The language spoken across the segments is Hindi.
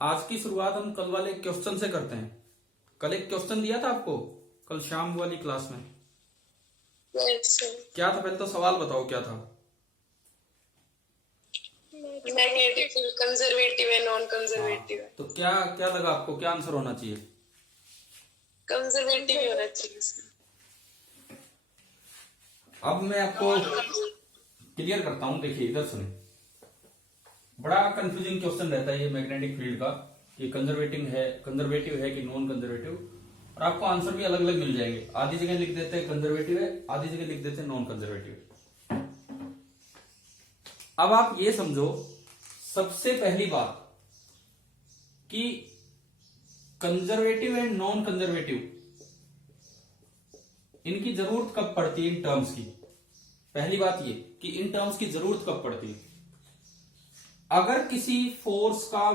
आज की शुरुआत हम कल वाले क्वेश्चन से करते हैं। कल एक क्वेश्चन दिया था आपको, कल शाम वाली क्लास में। Yes, sir. क्या था, पहले तो सवाल बताओ क्या था। Magnetic field conservative and non-conservative. तो क्या क्या लगा आपको, क्या आंसर होना चाहिए? कंजर्वेटिव ही होना चाहिए sir. अब मैं आपको क्लियर करता हूं, देखिए इधर सुने। बड़ा कंफ्यूजिंग क्वेश्चन रहता है ये मैग्नेटिक फील्ड का, कि कंजर्वेटिव है कि नॉन कंजर्वेटिव, और आपको आंसर भी अलग अलग मिल जाएंगे। आधी जगह लिख देते हैं कंजर्वेटिव है, आधी जगह लिख देते हैं नॉन कंजर्वेटिव। अब आप ये समझो, सबसे पहली बात कि कंजर्वेटिव एंड नॉन कंजर्वेटिव इनकी जरूरत कब पड़ती है इन टर्म्स की। पहली बात ये कि इन टर्म्स की जरूरत कब पड़ती है। अगर किसी फोर्स का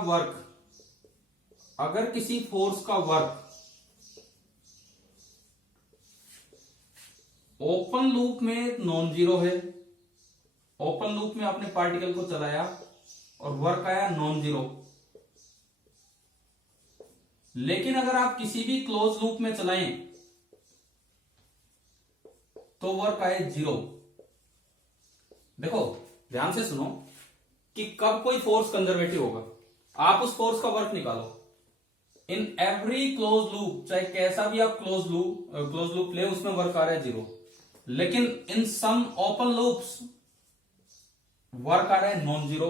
वर्क ओपन लूप में नॉन जीरो है, ओपन लूप में आपने पार्टिकल को चलाया और वर्क आया नॉन जीरो, लेकिन अगर आप किसी भी क्लोज लूप में चलाएं तो वर्क आए जीरो। देखो ध्यान से सुनो कि कब कोई फोर्स कंजर्वेटिव होगा। आप उस फोर्स का वर्क निकालो। इन एवरी क्लोज लूप, चाहे कैसा भी आप क्लोज लूप ले, उसमें वर्क आ रहा है जीरो, लेकिन इन सम ओपन लूप्स वर्क आ रहा है नॉन जीरो।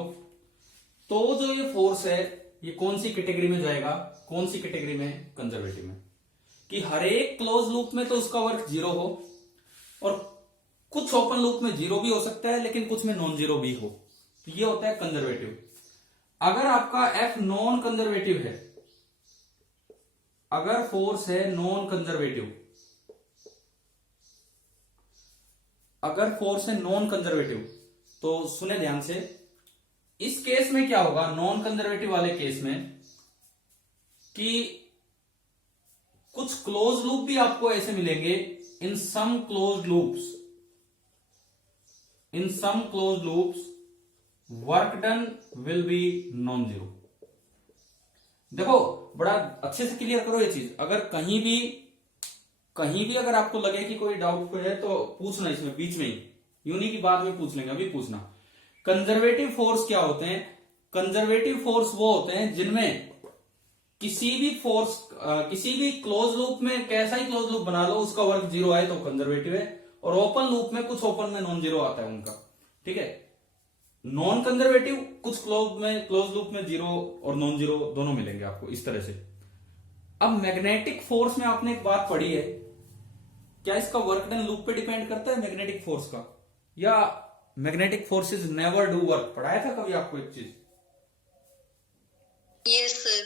तो जो ये फोर्स है ये कौन सी कैटेगरी में जाएगा, कौन सी कैटेगरी में? कंजर्वेटिव में। कि हर एक क्लोज लूप में तो उसका वर्क जीरो हो, और कुछ ओपन लूप में जीरो भी हो सकता है, लेकिन कुछ में नॉन जीरो भी हो, तो ये होता है कंजर्वेटिव। अगर आपका एफ नॉन कंजर्वेटिव है, अगर फोर्स है नॉन कंजर्वेटिव, अगर फोर्स है नॉन कंजर्वेटिव, तो सुने ध्यान से, इस केस में क्या होगा, नॉन कंजर्वेटिव वाले केस में, कि कुछ क्लोज लूप भी आपको ऐसे मिलेंगे। In some closed loops work done will be non zero. देखो बड़ा अच्छे से क्लियर करो ये चीज। अगर कहीं भी अगर आपको लगे कि कोई डाउट है तो पूछना, इसमें बीच में ही, यूं नहीं कि बाद में पूछ लेंगे, अभी पूछना। कंजर्वेटिव फोर्स क्या होते हैं? कंजर्वेटिव फोर्स वो होते हैं जिनमें किसी भी क्लोज लूप में, कैसा ही क्लोज लूप बना लो, उसका वर्क जीरो आए तो कंजर्वेटिव है, और ओपन लूप में कुछ ओपन में नॉन जीरो आता है उनका, ठीक है। नॉन कंजर्वेटिव कुछ क्लोज लूप में जीरो और नॉन जीरो दोनों मिलेंगे आपको इस तरह से। अब मैग्नेटिक फोर्स में आपने एक बात पढ़ी है, क्या इसका वर्क डन लूप पे डिपेंड करता है मैग्नेटिक फोर्स का, या magnetic forces never do work? पढ़ाया था कभी आपको एक चीज? Yes, sir.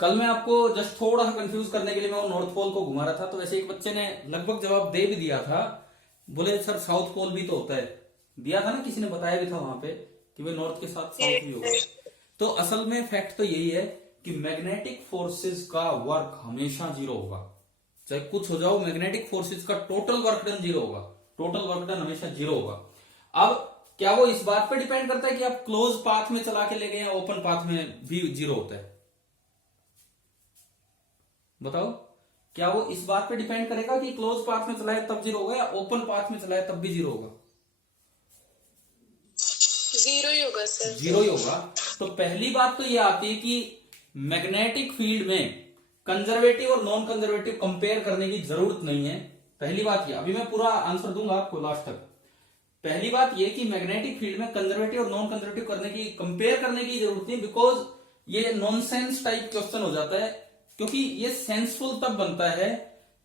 कल मैं आपको जस्ट थोड़ा सा कंफ्यूज करने के लिए मैं वो नॉर्थ पोल को घुमा रहा था, तो वैसे एक बच्चे ने लगभग जवाब दे भी दिया था। बोले सर साउथ पोल भी तो होता है, दिया था ना, किसी ने बताया भी था वहां पे कि भाई नॉर्थ के साथ साउथ भी होगा। तो असल में फैक्ट तो यही है कि मैग्नेटिक फोर्सेस का वर्क हमेशा जीरो होगा, चाहे कुछ हो जाओ, मैग्नेटिक फोर्सेस का टोटल वर्क डन जीरो होगा, टोटल वर्क डन हमेशा जीरो होगा। अब क्या वो इस बात पे डिपेंड करता है कि आप क्लोज पाथ में चला के ले गए या ओपन पाथ में भी जीरो होता है? बताओ, क्या वो इस बात पे डिपेंड करेगा कि क्लोज पाथ में चलाए तब जीरो होगा, या ओपन पाथ में चलाए तब भी जीरो होगा? जीरो ही होगा सर. जीरो ही होगा। तो पहली बात तो ये आती है कि मैग्नेटिक फील्ड में कंजर्वेटिव और नॉन कंजर्वेटिव कंपेयर करने की जरूरत नहीं है। पहली बात ये, अभी मैं पूरा आंसर दूंगा आपको लास्ट तक। पहली बात ये कि मैग्नेटिक फील्ड में कंजर्वेटिव और नॉन कंजर्वेटिव कंपेयर करने की जरूरत नहीं, बिकॉज ये नॉनसेंस टाइप क्वेश्चन हो जाता है। क्योंकि ये सेंसफुल तब बनता है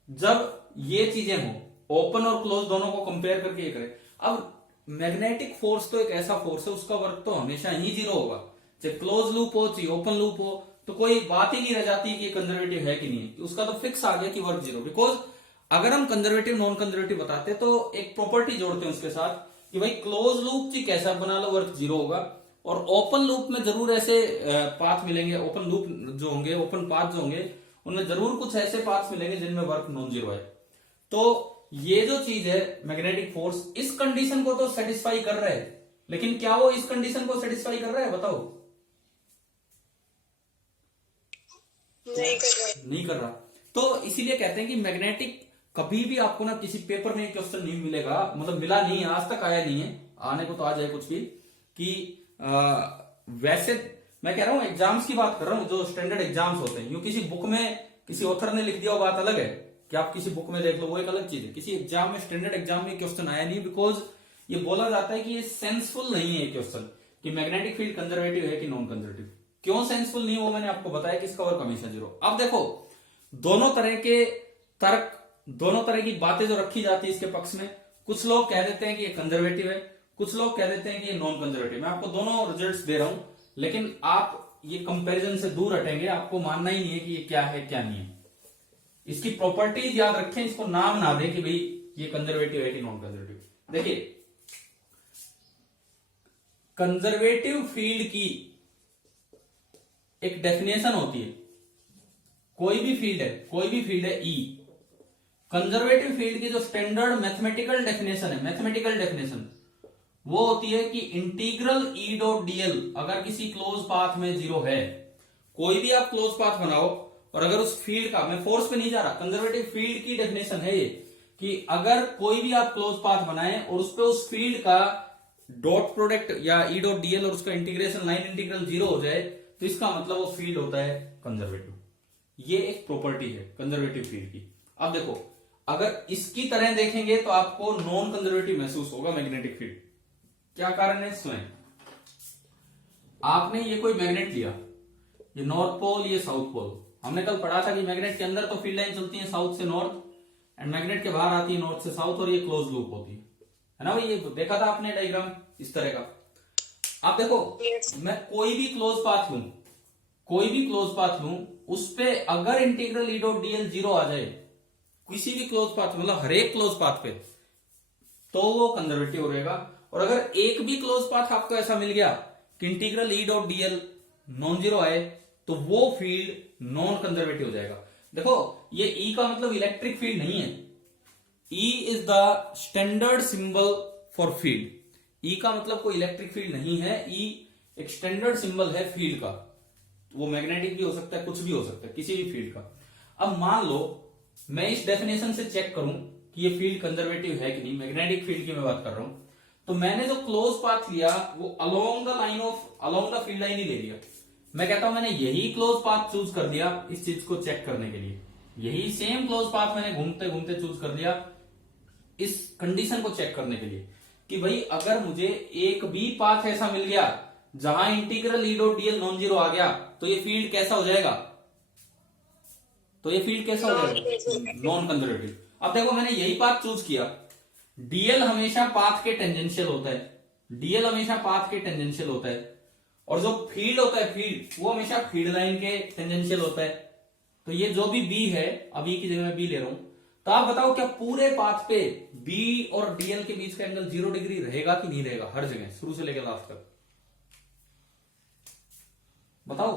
जब ये चीजें हो, ओपन और क्लोज दोनों को कंपेयर करके ये करें। अब मैग्नेटिक फोर्स तो एक ऐसा फोर्स है, उसका वर्क तो हमेशा ही जीरो होगा, चाहे क्लोज लूप हो चाहे ओपन लूप हो, तो कोई बात ही नहीं रह जाती कि कंजर्वेटिव है कि नहीं है, उसका तो फिक्स आ गया कि वर्क जीरो। बिकॉज अगर हम कंजर्वेटिव नॉन कंजर्वेटिव बताते तो एक प्रॉपर्टी जोड़ते हैं उसके साथ कि भाई क्लोज लूप की कैसा बना लो वर्क जीरो होगा, और ओपन लूप में जरूर ऐसे पाथ मिलेंगे, ओपन लूप जो होंगे, ओपन पाथ जो होंगे, उनमें जरूर कुछ ऐसे पाथ मिलेंगे जिनमें वर्क नॉन जीरो है। तो ये जो चीज है मैग्नेटिक फोर्स, इस कंडीशन को तो सेटिस्फाई कर रहा है, लेकिन क्या वो इस कंडीशन को सेटिस्फाई कर रहा है? बताओ। नहीं कर रहा। नहीं कर रहा। तो इसीलिए कहते हैं कि मैग्नेटिक, कभी भी आपको ना किसी पेपर में क्वेश्चन नहीं मिलेगा, मतलब मिला नहीं है आज तक, आया नहीं है, आने को तो आ जाए कुछ भी, कि वैसे मैं कह रहा हूं एग्जाम्स की बात कर रहा हूं, जो स्टैंडर्ड एग्जाम्स होते हैं, यूं किसी बुक में किसी ऑथर ने लिख दिया वो बात अलग है, कि आप किसी बुक में देख लो वो एक अलग चीज है। किसी एग्जाम में, स्टैंडर्ड एग्जाम में क्वेश्चन आया नहीं, बिकॉज ये बोला जाता है कि ये सेंसफुल नहीं है क्वेश्चन, कि मैग्नेटिक फील्ड कंजर्वेटिव है कि नॉन कंजर्वेटिव। क्यों सेंसफुल नहीं, वो मैंने आपको बताया कि इसका वर्क हमेशा जीरो। अब देखो दोनों तरह के तर्क, दोनों तरह की बातें जो रखी जाती है इसके पक्ष में, कुछ लोग कह देते हैं कि ये कंजर्वेटिव है, कुछ लोग कह देते हैं कि ये नॉन कंजर्वेटिव। मैं आपको दोनों रिजल्ट्स दे रहा हूं, लेकिन आप ये कंपैरिजन से दूर हटेंगे, आपको मानना ही नहीं है कि ये क्या है क्या नहीं है। इसकी प्रॉपर्टीज याद रखें, इसको नाम ना दें कि भाई ये कंजर्वेटिव है कि नॉन कंजर्वेटिव। देखिए कंजर्वेटिव फील्ड की एक डेफिनेशन होती है, कोई भी फील्ड है ई। कंजर्वेटिव फील्ड की जो स्टैंडर्ड मैथमेटिकल डेफिनेशन वो होती है कि इंटीग्रल ई डॉट डीएल अगर किसी क्लोज पाथ में जीरो है, कोई भी आप क्लोज पाथ बनाओ और अगर उस फील्ड का, मैं फोर्स पे नहीं जा रहा, कंजर्वेटिव फील्ड की डेफिनेशन है ये कि अगर कोई भी आप क्लोज पाथ बनाए और उस पे उस फील्ड का डॉट प्रोडक्ट या ई डॉट डीएल और उसका इंटीग्रेशन, लाइन इंटीग्रल जीरो हो जाए, तो इसका मतलब वो फील्ड होता है कंजर्वेटिव। ये एक प्रॉपर्टी है कंजर्वेटिव फील्ड की। अब देखो अगर इसकी तरह देखेंगे तो आपको नॉन कंजर्वेटिव महसूस होगा मैग्नेटिक फील्ड। क्या कारण है? स्वयं आपने ये कोई मैग्नेट लिया, ये नॉर्थ पोल, ये साउथ पोल। हमने कल पढ़ा था कि मैग्नेट के अंदर तो फील्ड लाइन चलती है साउथ से नॉर्थ, एंड मैग्नेट के बाहर आती है नॉर्थ से साउथ, और ये क्लोज लूप होती है ना भाई? ये देखा था आपने डायग्राम इस तरह का। आप देखो मैं कोई भी क्लोज पाथ लूं, उस पे अगर integral E dot dl zero आ जाए, किसी भी क्लोज पाथ, मतलब हर एक क्लोज पाथ पे, तो वो कंजर्वेटिव रहेगा। और अगर एक भी क्लोज पाथ आपको ऐसा मिल गया कि integral E dot dl non zero आए, तो वो फील्ड नॉन कंजर्वेटिव हो जाएगा। देखो ये ई का मतलब इलेक्ट्रिक फील्ड नहीं है, E is the standard symbol for field. E का मतलब कोई इलेक्ट्रिक फील्ड नहीं है, ई एक स्टैंडर्ड सिंबल है फील्ड का। वो मैग्नेटिक भी हो सकता है, कुछ भी हो सकता है, किसी भी फील्ड का। अब मान लो मैं इस डेफिनेशन से चेक करूं कि ये फील्ड कंजर्वेटिव है कि नहीं, मैग्नेटिक फील्ड की मैं बात कर रहा हूं, तो मैंने जो क्लोज पाथ लिया वो अलोंग द फील्ड लाइन ही ले लिया। मैं कहता हूं मैंने यही क्लोज पाथ चूज कर दिया इस चीज को चेक करने के लिए, यही सेम क्लोज पाथ मैंने घूमते घूमते चूज कर दिया इस कंडीशन को चेक करने के लिए कि भाई अगर मुझे एक भी पाथ ऐसा मिल गया जहां integral E dot dl non zero आ गया, तो ये फील्ड कैसा हो जाएगा? Non conservative. अब देखो मैंने यही पाथ चूज किया, डीएल हमेशा पाथ के टेंजेंशियल होता है, और जो फील्ड होता है फील्ड, वो हमेशा फील्ड लाइन के टेंजेंशियल होता है। तो ये जो भी बी है, अब ई की जगह मैं बी ले रहा हूं, तो आप बताओ क्या पूरे पाथ पे बी और डीएल के बीच का एंगल 0 डिग्री रहेगा कि नहीं रहेगा? हर जगह शुरू से लेकर लास्ट तक बताओ।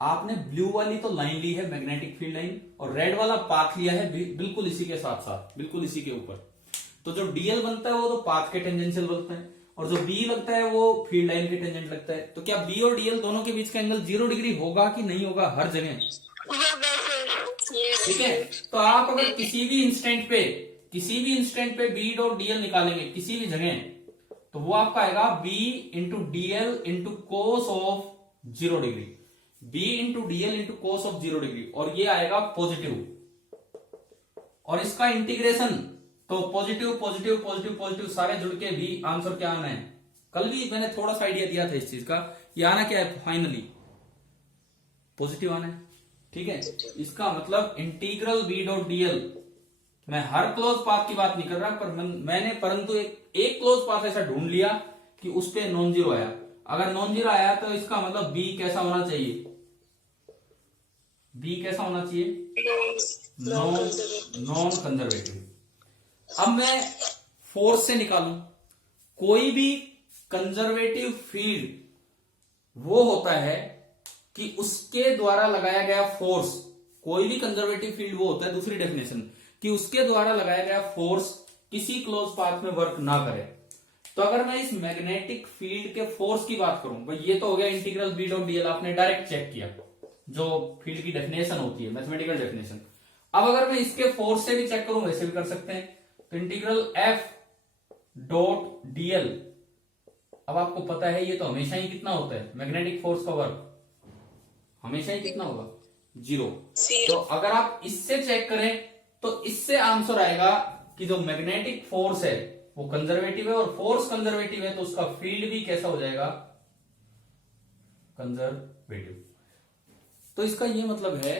आपने ब्लू वाली तो लाइन ली है मैग्नेटिक फील्ड लाइन, और रेड वाला पाथ लिया है बिल्कुल इसी के साथ साथ, बिल्कुल इसी के ऊपर। तो जो डीएल बनता है वो तो पाथ के टेंजेंशियल बनता है, और जो बी लगता है वो फील्ड लाइन के टेंजेंट लगता है। तो क्या बी और डीएल दोनों के बीच का एंगल 0 डिग्री होगा कि नहीं होगा? हर जगह। ठीक है, तो आप अगर किसी भी इंस्टेंट पे बी डॉट डीएल निकालेंगे किसी भी जगह, तो वो आपका आएगा B into dl into cos of 0 degree, B into dl into cos of 0 degree, और ये आएगा पॉजिटिव। और इसका इंटीग्रेशन तो पॉजिटिव सारे जुड़ के भी आंसर क्या आना है? कल भी मैंने थोड़ा सा आइडिया दिया था इस चीज का, ये आना क्या है? फाइनली पॉजिटिव आना है। ठीक है, इसका मतलब इंटीग्रल बी डॉट डीएल, मैं हर क्लोज पाथ की बात नहीं कर रहा, पर मैंने परंतु एक क्लोज पाथ ऐसा ढूंढ लिया कि उस पे नॉन जीरो आया। अगर नॉन जीरो आया तो इसका मतलब बी कैसा होना चाहिए? बी कैसा होना चाहिए? Non conservative. अब मैं फोर्स से निकालूं, कोई भी कंजर्वेटिव फील्ड वो होता है कि उसके द्वारा लगाया गया फोर्स, कोई भी कंजर्वेटिव फील्ड वो होता है, दूसरी डेफिनेशन, कि उसके द्वारा लगाया गया फोर्स किसी क्लोज पाथ में वर्क ना करे। तो अगर मैं इस मैग्नेटिक फील्ड के फोर्स की बात करूं, भाई ये तो हो गया इंटीग्रल बी डॉट डीएल, आपने डायरेक्ट चेक किया, जो फील्ड की डेफिनेशन होती है, मैथमेटिकल डेफिनेशन। अब अगर मैं इसके फोर्स से भी चेक करूं, वैसे भी कर सकते हैं, तो इंटीग्रल एफ डॉट डीएल, अब आपको पता है ये तो हमेशा ही कितना होता है, मैग्नेटिक फोर्स का वर्क हमेशा ही कितना होगा, 0। तो अगर आप इससे चेक करें तो इससे आंसर आएगा कि जो मैग्नेटिक फोर्स है वो कंजर्वेटिव है, और फोर्स कंजर्वेटिव है तो उसका फील्ड भी कैसा हो जाएगा, कंजर्वेटिव। तो इसका ये मतलब है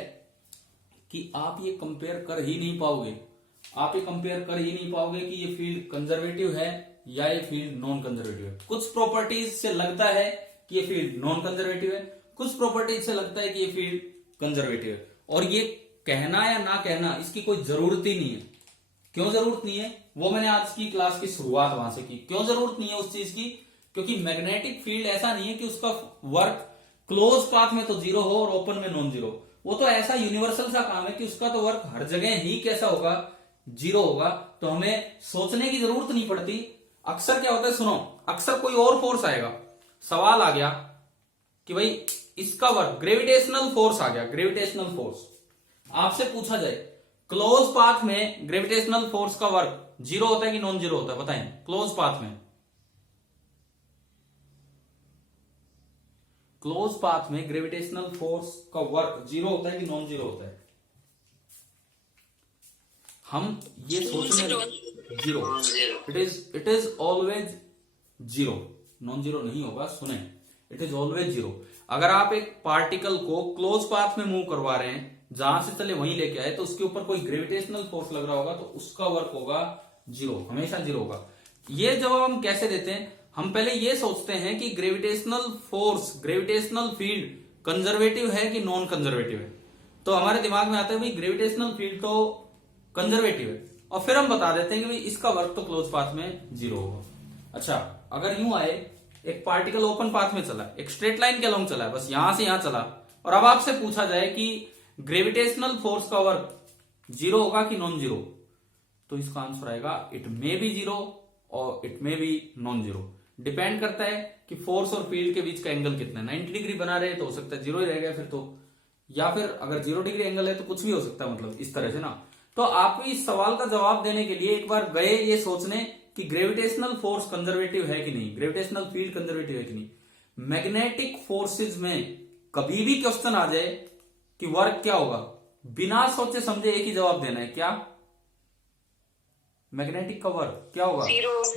कि आप ये कंपेयर कर ही नहीं पाओगे, आप ये कंपेयर कर ही नहीं पाओगे कि ये फील्ड कंजर्वेटिव है या ये फील्ड नॉन कंजर्वेटिव है। कुछ प्रॉपर्टीज से लगता है कि ये फील्ड नॉन कंजर्वेटिव है, कुछ प्रॉपर्टीज से लगता है कि ये फील्ड कंजर्वेटिव है, और ये कहना या ना कहना इसकी कोई जरूरत ही नहीं है। क्यों जरूरत नहीं है, वो मैंने आज की क्लास की शुरुआत वहां से की। क्यों जरूरत नहीं है उस चीज की, क्योंकि मैग्नेटिक फील्ड ऐसा नहीं है कि उसका वर्क क्लोज पाथ में तो 0 हो और ओपन में नॉन जीरो। वो तो ऐसा यूनिवर्सल सा काम है कि उसका तो वर्क हर जगह ही कैसा होगा, 0 होगा। तो हमें सोचने की जरूरत नहीं पड़ती। अक्सर क्या होता है, सुनो, अक्सर कोई और फोर्स आएगा, सवाल आ गया कि भाई इसका वर्क ग्रेविटेशनल फोर्स आ गया, ग्रेविटेशनल फोर्स आपसे पूछा जाए क्लोज पाथ में ग्रेविटेशनल फोर्स का वर्क 0 होता है कि नॉन 0 होता है, बताएं। क्लोज पाथ में, क्लोज पाथ में ग्रेविटेशनल फोर्स का वर्क 0 होता है कि नॉन 0 होता है? हम ये सोचने, 0, इट इज ऑलवेज 0, नॉन 0 नहीं होगा। सुने, इट इज ऑलवेज 0। अगर आप एक पार्टिकल को क्लोज पाथ में मूव करवा रहे हैं, जहां से चले वहीं लेके आए, तो उसके ऊपर कोई ग्रेविटेशनल फोर्स लग रहा होगा तो उसका वर्क होगा 0, हमेशा 0 होगा। ये जवाब हम कैसे देते हैं, हम पहले ये सोचते हैं कि gravitational force, gravitational field conservative है कि नॉन कंजर्वेटिव है। तो हमारे दिमाग में आता है भाई ग्रेविटेशनल फील्ड तो कंजर्वेटिव है, और फिर हम बता देते हैं कि भाई इसका वर्क तो क्लोज पाथ में 0 होगा। अच्छा, अगर यूं आए, एक पार्टिकल ओपन पाथ में चला, एक स्ट्रेट लाइन के अलोंग चला है, बस यहां से यहां चला, और अब आपसे पूछा जाए कि ग्रेविटेशनल फोर्स का वर्क 0 होगा कि नॉन 0, तो इसका आंसर आएगा इट मे बी 0 और it may be non 0। Depend करता है कि फोर्स और फील्ड के बीच का एंगल कितना है। 90 डिग्री बना रहे तो हो सकता है 0 ही रह गया फिर तो, या फिर अगर 0 डिग्री एंगल है तो कुछ भी हो सकता है, मतलब इस तरह से ना। तो आप इस सवाल का जवाब देने के लिए एक बार गए ये सोचने कि ग्रेविटेशनल फोर्स कंजर्वेटिव है कि नहीं, ग्रेविटेशनल फील्ड कंजर्वेटिव है कि नहीं। मैग्नेटिक फोर्सेज में कभी भी क्वेश्चन आ जाए कि वर्क क्या होगा, बिना सोचे समझे एक ही जवाब देना है, क्या? मैग्नेटिक का वर्क क्या होगा,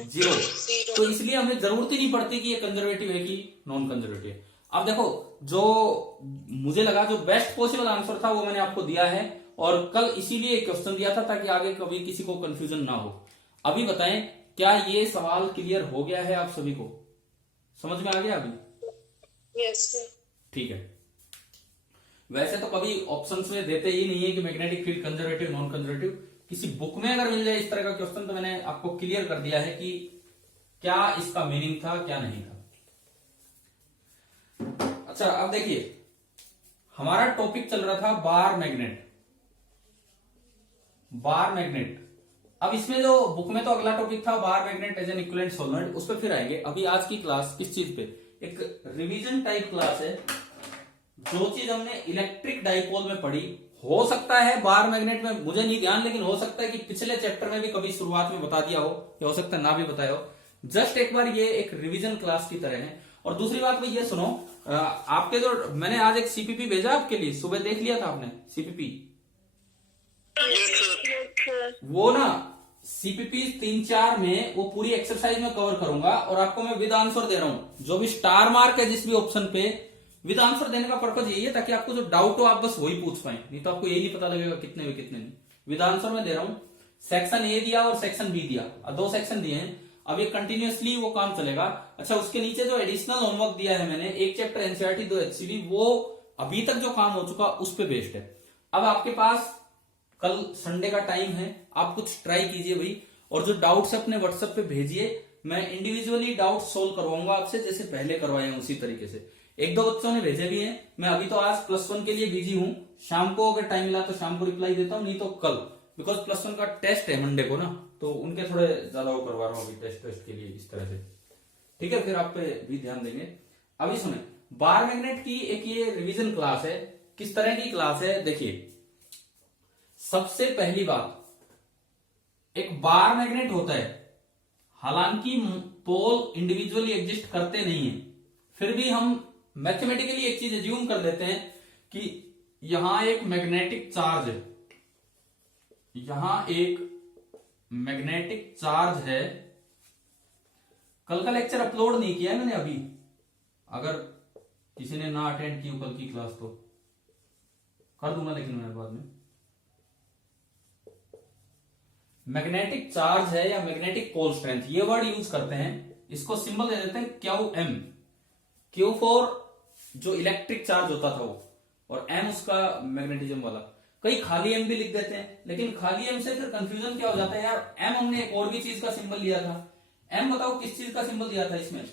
0। तो इसलिए हमें जरूरत ही नहीं पड़ती कि ये कंजर्वेटिव है कि नॉन कंजर्वेटिव है। अब देखो, जो मुझे लगा जो बेस्ट पॉसिबल आंसर था वो मैंने आपको दिया है, और कल इसीलिए क्वेश्चन दिया था ताकि आगे कभी किसी को कंफ्यूजन ना हो। अभी बताएं, क्या ये सवाल क्लियर हो गया है आप सभी को, समझ में आ गया अभी? Yes sir. ठीक है। वैसे तो कभी ऑप्शंस में देते ही नहीं है कि magnetic field conservative non conservative. किसी बुक में अगर मिल जाए इस तरह का क्वेश्चन तो मैंने आपको क्लियर कर दिया है कि क्या इसका मीनिंग था, क्या नहीं था। अच्छा, अब देखिए, हमारा टॉपिक चल रहा था बार मैग्नेट, बार मैग्नेट। अब इसमें जो बुक में तो अगला टॉपिक था bar magnet as an equivalent solenoid, उस पर फिर आएंगे। अभी आज की क्लास किस चीज पे, एक रिवीजन टाइप क्लास है। जो चीज हमने इलेक्ट्रिक डाइपोल में पढ़ी, हो सकता है बार मैग्नेट में, मुझे नहीं ध्यान, लेकिन हो सकता है कि पिछले चैप्टर में भी कभी शुरुआत में बता दिया हो, या हो सकता है ना भी बताया हो। जस्ट एक बार ये एक रिवीजन क्लास की तरह है। और दूसरी बात में ये सुनो, आपके जो मैंने आज एक सीपीपी भेजा आपके लिए, सुबह देख लिया था आपने सीपीपी? वो ना सीपीपी 3-4 में वो पूरी एक्सरसाइज में कवर करूंगा, और आपको मैं विद आंसर दे रहा हूं। जो भी स्टार मार्क है जिस भी ऑप्शन पे, विद आंसर देने का पर्पज यही है ताकि आपको जो डाउट हो आप बस वही पूछ पाए, नहीं तो आपको यही नहीं पता लगेगा कितने हुए कितने नहीं। विद आंसर में दे रहा हूं। सेक्शन ए दिया और सेक्शन बी दिया, 2 सेक्शन दिए हैं। अब ये कंटिन्यूअसली वो काम चलेगा। अच्छा, उसके नीचे जो एडिशनल होमवर्क दिया है मैंने, 1 चैप्टर एनसीईआरटी 2 एचसीबी, वो अभी तक जो काम हो चुका उस पे बेस्ड है। अब आपके पास कल संडे का टाइम है, आप कुछ ट्राई कीजिए भाई, और जो डाउट्स अपने व्हाट्सएप पे भेजिए। मैं इंडिविजुअली डाउट सोल्व करवाऊंगा आपसे, जैसे पहले करवाए हैं उसी तरीके से। 1-2 बच्चों ने भेजे भी हैं। मैं अभी तो आज +1 के लिए बिजी हूं, शाम को अगर टाइम मिला तो शाम को रिप्लाई देता हूं, नहीं तो कल, बिकॉज +1 का टेस्ट है मंडे को ना, तो उनके थोड़े ज्यादा वो करवा रहा हूं अभी टेस्ट के लिए, इस तरह से। ठीक है, फिर आप पे भी ध्यान देंगे। अभी सुने, बार मैग्नेट की एक ये रिवीजन क्लास है। किस तरह की क्लास है देखिए। सबसे पहली बात, एक बार मैग्नेट होता है, हालांकि पोल इंडिविजुअली एग्जिस्ट करते नहीं है, फिर भी हम मैथमेटिकली एक चीज एज्यूम कर लेते हैं कि यहां एक मैग्नेटिक चार्ज है, यहां एक मैग्नेटिक चार्ज है। कल का लेक्चर अपलोड नहीं किया है मैंने अभी, अगर किसी ने ना अटेंड की कल की क्लास तो कर दूंगा, लेकिन मैं बाद में। मैग्नेटिक चार्ज है या मैग्नेटिक पोल स्ट्रेंथ, ये वर्ड यूज करते हैं। इसको सिंबल दे देते हैं क्यू एम। क्यू फॉर जो इलेक्ट्रिक चार्ज होता था वो, और एम उसका मैग्नेटिज्म वाला। कई खाली एम भी लिख देते हैं, लेकिन खाली एम से फिर कंफ्यूजन क्या हो जाता है यार। एम हमने एक और भी चीज का सिंबल लिया था। एम बताओ किस चीज का सिंबल दिया था इसमें?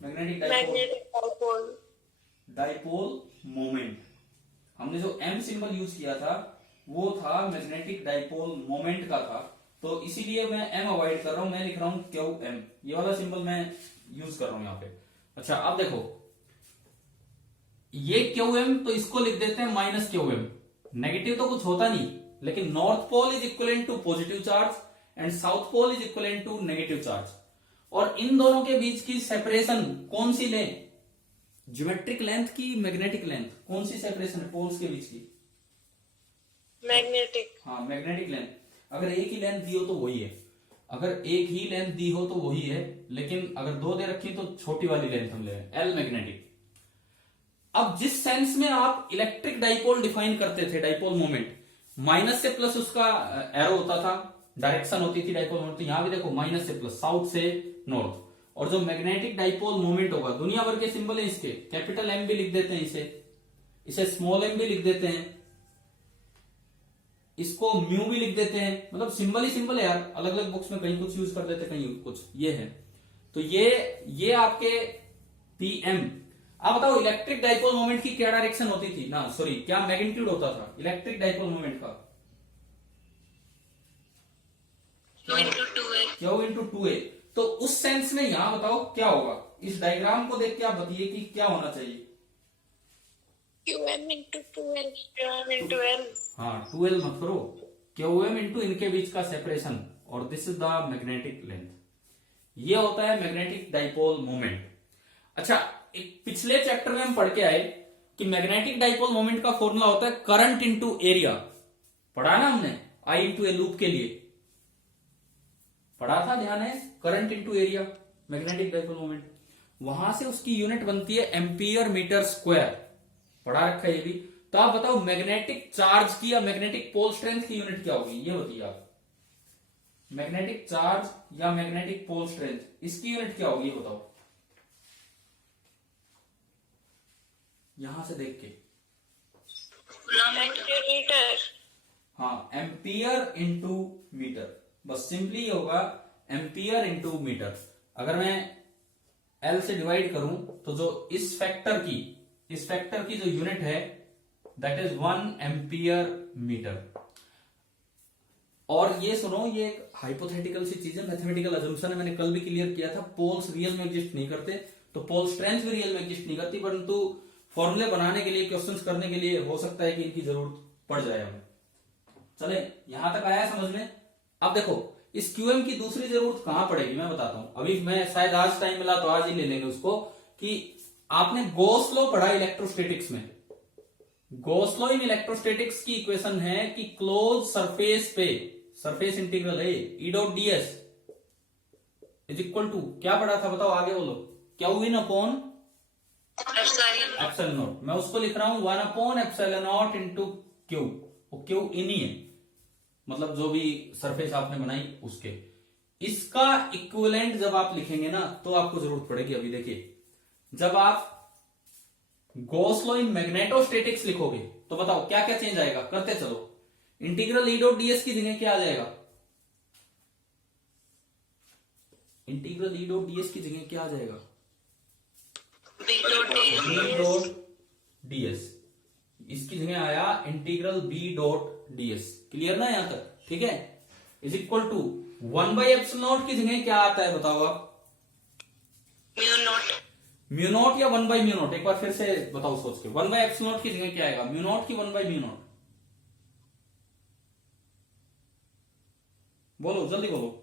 Magnetic dipole. Dipole moment. हमने जो एम सिंबल यूज किया था वो था मैग्नेटिक डाइपोल मोमेंट का था, तो इसीलिए मैं एम अवॉइड कर रहा हूं, मैं लिख रहा हूं क्यू एम। ये वाला सिंबल मैं यूज कर रहा हूं यहां पे। अच्छा अब देखो, ये क्यू एम, तो इसको लिख देते हैं माइनस क्यू एम। नेगेटिव तो कुछ होता नहीं, लेकिन north pole is equivalent to positive charge and south pole is equivalent to negative charge. और इन दोनों के बीच की सेपरेशन कौन सी लें? ज्योमेट्रिक लेंथ की मैग्नेटिक लेंथ? कौन सी सेपरेशन है पोल्स के बीच की? मैग्नेटिक। हाँ मैग्नेटिक लेंथ। अगर एक ही लेंथ दी हो तो वही है, अगर एक ही लेंथ दी हो तो वही है, लेकिन अगर दो दे रखी तो छोटी वाली लेंथ हम ले रहे हैं, एल मैग्नेटिक। अब जिस सेंस में आप इलेक्ट्रिक डाइपोल डिफाइन करते थे, डाइपोल मोमेंट, माइनस से प्लस उसका एरो होता था, डायरेक्शन होती थी डाइपोल मोमेंट, तो यहां भी देखो माइनस से प्लस, साउथ से नॉर्थ। और जो मैग्नेटिक डाइपोल मोमेंट होगा, दुनिया भर के सिंबल है इसके, कैपिटल एम भी लिख देते हैं इसे स्मॉल एम भी लिख देते हैं, इसको म्यू भी लिख देते हैं। मतलब सिंबल ही सिंबल है यार, अलग अलग बुक्स में कहीं कुछ यूज कर देते कहीं कुछ, ये है। तो ये आपके पीएम। आप बताओ इलेक्ट्रिक डाइपोल मोमेंट की क्या डायरेक्शन होती थी ना, सॉरी क्या मैग्नीट्यूड होता था इलेक्ट्रिक डाइपोल मोमेंट का? क्यू इंटू टू ए। तो उस सेंस में यहां बताओ क्या होगा? इस डायग्राम को देख के आप बताइए कि क्या होना चाहिए। QM into 2L, QM into L। हाँ 2L मत करो, QM इंटू इनके बीच का सेपरेशन, और this is the magnetic length. ये होता है मैग्नेटिक डाइपोल मोमेंट। अच्छा, एक पिछले चैप्टर में हम पढ़ के आए कि मैग्नेटिक डाइपोल मोमेंट का फॉर्मूला होता है करंट इंटू एरिया। पढ़ा ना हमने, आई इंटू ए लूप के लिए पढ़ा था, ध्यान है? Current into area magnetic dipole moment. वहां से उसकी यूनिट बनती है एम्पियर मीटर स्क्वायर, पढ़ा रखा है ये भी। तो आप बताओ मैग्नेटिक चार्ज की या मैग्नेटिक पोल स्ट्रेंथ की यूनिट क्या होगी, ये बताइए आप। मैग्नेटिक चार्ज या मैग्नेटिक पोल स्ट्रेंथ, इसकी यूनिट क्या होगी ये बताओ, यहां से देख के। मीटर। हाँ एम्पियर इंटू मीटर, बस सिंपली ये होगा एम्पियर इंटू मीटर। अगर मैं एल से डिवाइड करूं तो जो इस फैक्टर की जो यूनिट है दैट इज 1 एम्पियर मीटर। और ये सुनो, ये एक हाइपोथेटिकल सी चीज है, मैथमेटिकल अजम्पशन है, मैंने कल भी क्लियर किया था। पोल्स रियल में एग्जिस्ट नहीं करते, तो पोल स्ट्रेंथ भी रियल में एग्जिस्ट नहीं करती, परंतु फॉर्मूले बनाने के लिए, क्वेश्चंस करने के लिए हो सकता है कि इनकी जरूरत पड़ जाए हमें। चले यहां तक आया समझ में? अब देखो इस क्यूएम की दूसरी जरूरत कहां पड़ेगी मैं बताता हूं। अभी मैं शायद आज टाइम मिला तो आज ही ले लेंगे उसको, कि आपने गॉस लॉ पढ़ा इलेक्ट्रोस्टैटिक्स में। गॉस लॉ इन इलेक्ट्रोस्टैटिक्स की इक्वेशन है कि क्लोज सरफेस पे, सरफेस इंटीग्रल है E dot D S is equal to, क्या पढ़ा था बताओ, आगे बोलो, q in upon epsilon naught. मैं उसको लिख रहा हूं 1 upon epsilon naught into q, वो क्यू इन ही है, मतलब जो भी सरफेस आपने बनाई उसके। इसका इक्विवेलेंट जब आप लिखेंगे ना तो आपको जरूरत पड़ेगी। अभी देखिए, जब आप गॉस लॉ इन मैग्नेटोस्टैटिक्स लिखोगे तो बताओ क्या क्या चेंज आएगा, करते चलो। इंटीग्रल ई डॉट डीएस की जगह क्या आ जाएगा? इंटीग्रल ई डॉट डीएस की जगह क्या आ जाएगा? B dot ds. इसकी जगह आया integral B dot ds. Clear ना यहां तक? ठीक है, is equal to 1 by epsilon naught की जगह क्या आता है बताओ आप? Mu naught. म्यू नॉट या 1/म्यू नॉट, एक बार फिर से बताओ सोच के। 1/एप्सिलॉन नॉट की जगह क्या आएगा, म्यू नॉट की 1/म्यू नॉट? बोलो जल्दी बोलो।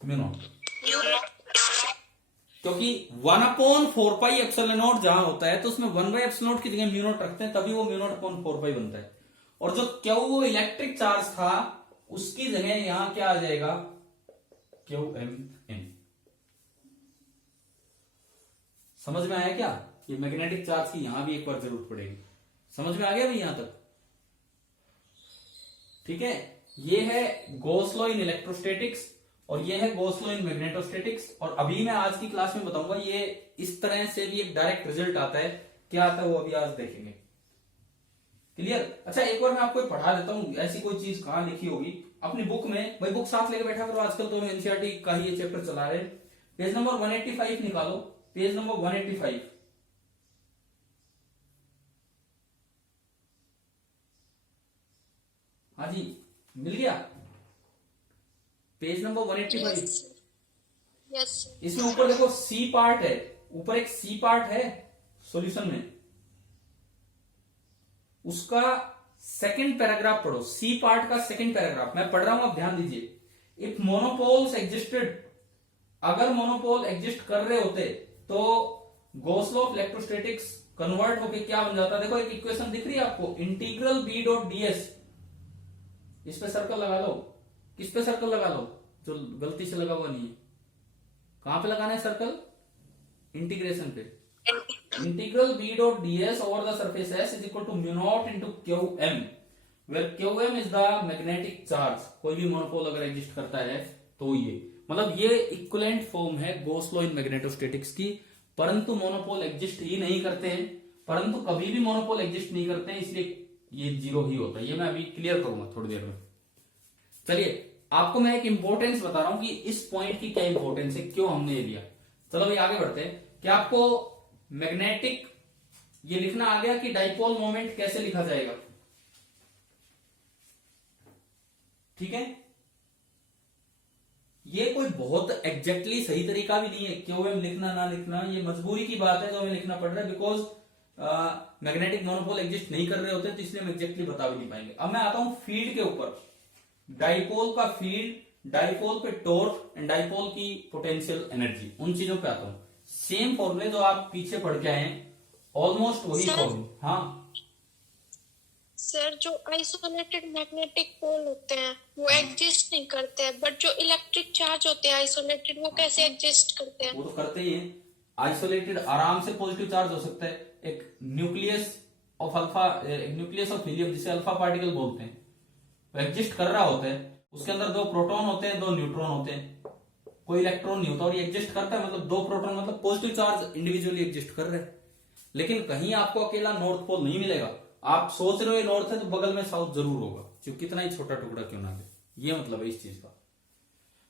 म्यू नॉट, क्योंकि 1/4πε0 जहां होता है तो उसमें 1/एप्सिलॉन नॉट की जगह म्यू नॉट रखते हैं, तभी वो म्यू नॉट अपॉन 4π बनता है। और जो क्यू वो इलेक्ट्रिक चार्ज था उसकी जगह यहां क्या आ जाएगा, क्यू एम एन। समझ में आया क्या? ये मैग्नेटिक चार्ज की यहां भी एक बार जरूरत पड़ेगी। समझ में आ गया भाई यहां तक? ठीक है, ये है गॉस लॉ इन इलेक्ट्रोस्टैटिक्स और ये है गॉस लॉ इन मैग्नेटोस्टैटिक्स। और अभी मैं आज की क्लास में बताऊंगा ये इस तरह से भी एक डायरेक्ट रिजल्ट आता है, क्या आता है वो अभी आज देखेंगे। क्लियर? अच्छा एक बार मैं आपको पढ़ा देता हूं, ऐसी कोई चीज कहां लिखी होगी अपनी बुक में। भाई बुक साथ लेके बैठा करो, आजकल तो एनसीईआरटी का ही ये चैप्टर चला रहे। पेज नंबर 185 निकालो, पेज नंबर 185। हाँ जी, मिल गया पेज नंबर 185। यस। इसमें ऊपर देखो सी पार्ट है, ऊपर एक सी पार्ट है सॉल्यूशन में, उसका सेकंड पैराग्राफ पढ़ो। सी पार्ट का सेकंड पैराग्राफ मैं पढ़ रहा हूं, आप ध्यान दीजिए। इफ मोनोपोल्स एग्जिस्टेड, अगर मोनोपोल एग्जिस्ट कर रहे होते तो Gauss law of electrostatics convert होके क्या बन जाता? देखो एक इक्वेशन दिख रही है आपको, इंटीग्रल बी डॉट डीएस। इस पे सर्कल लगा लो। किस पे सर्कल लगा लो? जो गलती से लगा हुआ नहीं है। कहां पे लगाना है सर्कल? इंटीग्रेशन पे। Integral B dot ds over the surface S is equal to mu naught into q m, where q m is the magnetic charge. कोई भी मोनोपोल अगर एग्जिस्ट करता है तो ये मतलब ये इक्विवेलेंट फॉर्म है गॉस लॉ इन मैग्नेटोस्टैटिक्स की। परंतु मोनोपोल एग्जिस्ट ही नहीं करते हैं, परंतु कभी भी मोनोपोल एग्जिस्ट नहीं करते हैं, इसलिए ये जीरो ही होता है। ये मैं अभी क्लियर करूंगा थोड़ी देर में। चलिए आपको मैं एक इंपॉर्टेंस बता रहा हूं कि इस पॉइंट की क्या इंपॉर्टेंस है, क्यों हमने ये लिया। चलो भाई आगे बढ़ते हैं। क्या आपको मैग्नेटिक ये लिखना आ गया कि डाइपोल मोमेंट कैसे लिखा जाएगा? ठीक है, ये कोई बहुत एग्जैक्टली सही तरीका भी नहीं है क्यों एम लिखना ना लिखना, ये मजबूरी की बात है तो हमें लिखना पड़ रहा है, बिकॉज मैग्नेटिक मोनोपोल एग्जिस्ट नहीं कर रहे होते तो इसलिए हम एग्जैक्टली बता भी नहीं पाएंगे। अब मैं आता हूं फील्ड के ऊपर, डाइपोल का फील्ड, डाइपोल पे टॉर्क एंड डाइपोल की पोटेंशियल एनर्जी, उन चीजों पे आता हूं। सेम फॉर्मूले जो आप पीछे पढ़ के आए हैं, ऑलमोस्ट वही फॉर्मूले। हाँ सर, जो आइसोलेटेड मैग्नेटिक पोल होते हैं वो एग्जिस्ट नहीं करते हैं, बट जो इलेक्ट्रिक चार्ज होते हैं आइसोलेटेड वो कैसे एग्जिस्ट करते हैं? वो तो करते ही हैं। आइसोलेटेड आराम से पॉजिटिव चार्ज हो सकता है। एक न्यूक्लियस ऑफ अल्फा, एक न्यूक्लियस ऑफ हीलियम जिसे अल्फा पार्टिकल बोलते हैं, वो एग्जिस्ट कर रहा होता है। उसके अंदर 2 प्रोटॉन होते हैं, 2 न्यूट्रॉन होते हैं, कोई इलेक्ट्रॉन नहीं होता और ये एग्जिस्ट करता है। मतलब 2 प्रोटॉन मतलब पॉजिटिव चार्ज इंडिविजुअली एग्जिस्ट कर रहे हैं। लेकिन कहीं आपको अकेला नॉर्थ पोल नहीं मिलेगा। आप सोच रहे हो ये नॉर्थ है तो बगल में साउथ जरूर होगा, चाहे कितना ही छोटा टुकड़ा क्यों ना दे। ये मतलब है इस चीज का।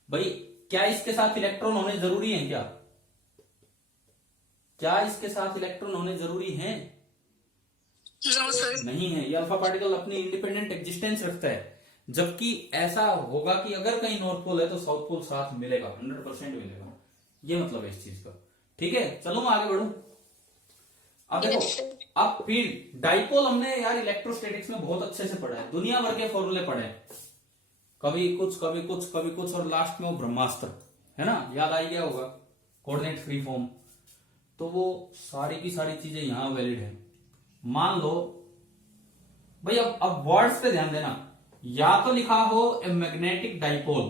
भाई क्या इसके साथ इलेक्ट्रॉन होने जरूरी है क्या? क्या इसके साथ इलेक्ट्रॉन होने जरूरी है? नहीं है। ये अल्फा पार्टिकल अपनी इंडिपेंडेंट एग्जिस्टेंस रखता है। जबकि ऐसा होगा कि अगर कहीं नॉर्थ पोल है तो साउथ पोल साथ मिलेगा, 100% मिलेगा। ये मतलब है इस चीज का। ठीक है, चलो मैं आगे बढ़ूं। अब देखो, अब फील्ड डाइपोल हमने यार इलेक्ट्रोस्टैटिक्स में बहुत अच्छे से पढ़ा है, दुनिया भर के फॉर्मूले पढ़े हैं, कभी कुछ कभी कुछ कभी कुछ, और लास्ट में वो ब्रह्मास्त्र है ना, याद आ गया होगा, कोऑर्डिनेट फ्री फॉर्म। तो वो सारी की सारी चीजें यहां वैलिड है। मान लो भाई, अब वर्ड्स पे ध्यान देना। या तो लिखा हो ए मैग्नेटिक डाइपोल,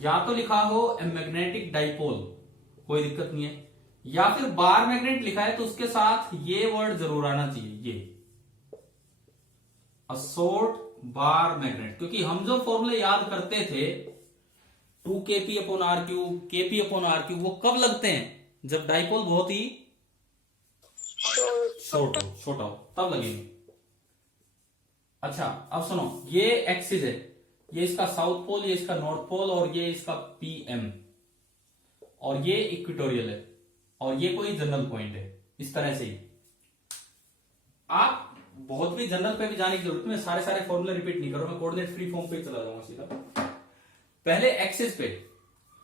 या तो लिखा हो ए मैग्नेटिक डाइपोल, कोई दिक्कत नहीं है। या फिर बार मैग्नेट लिखा है तो उसके साथ ये वर्ड जरूर आना चाहिए, ये अ शॉर्ट बार मैग्नेट। क्योंकि हम जो फॉर्मूले याद करते थे 2kp/r3, kp/r3, वो कब लगते हैं? जब डाइपोल बहुत ही छोटा हो तब लगेंगे। अच्छा अब सुनो, ये एक्सिस है, ये इसका साउथ पोल, ये इसका नॉर्थ पोल, और ये इसका PM, और ये इक्वेटोरियल है, और ये कोई जनरल पॉइंट है। इस तरह से ही आप बहुत भी जनरल पे भी जाने की जरूरत नहीं, मैं सारे फॉर्मूले रिपीट नहीं करूंगा, मैं कोऑर्डिनेट फ्री फॉर्म पे चला जाऊंगा सीधा। पहले एक्सिस पे,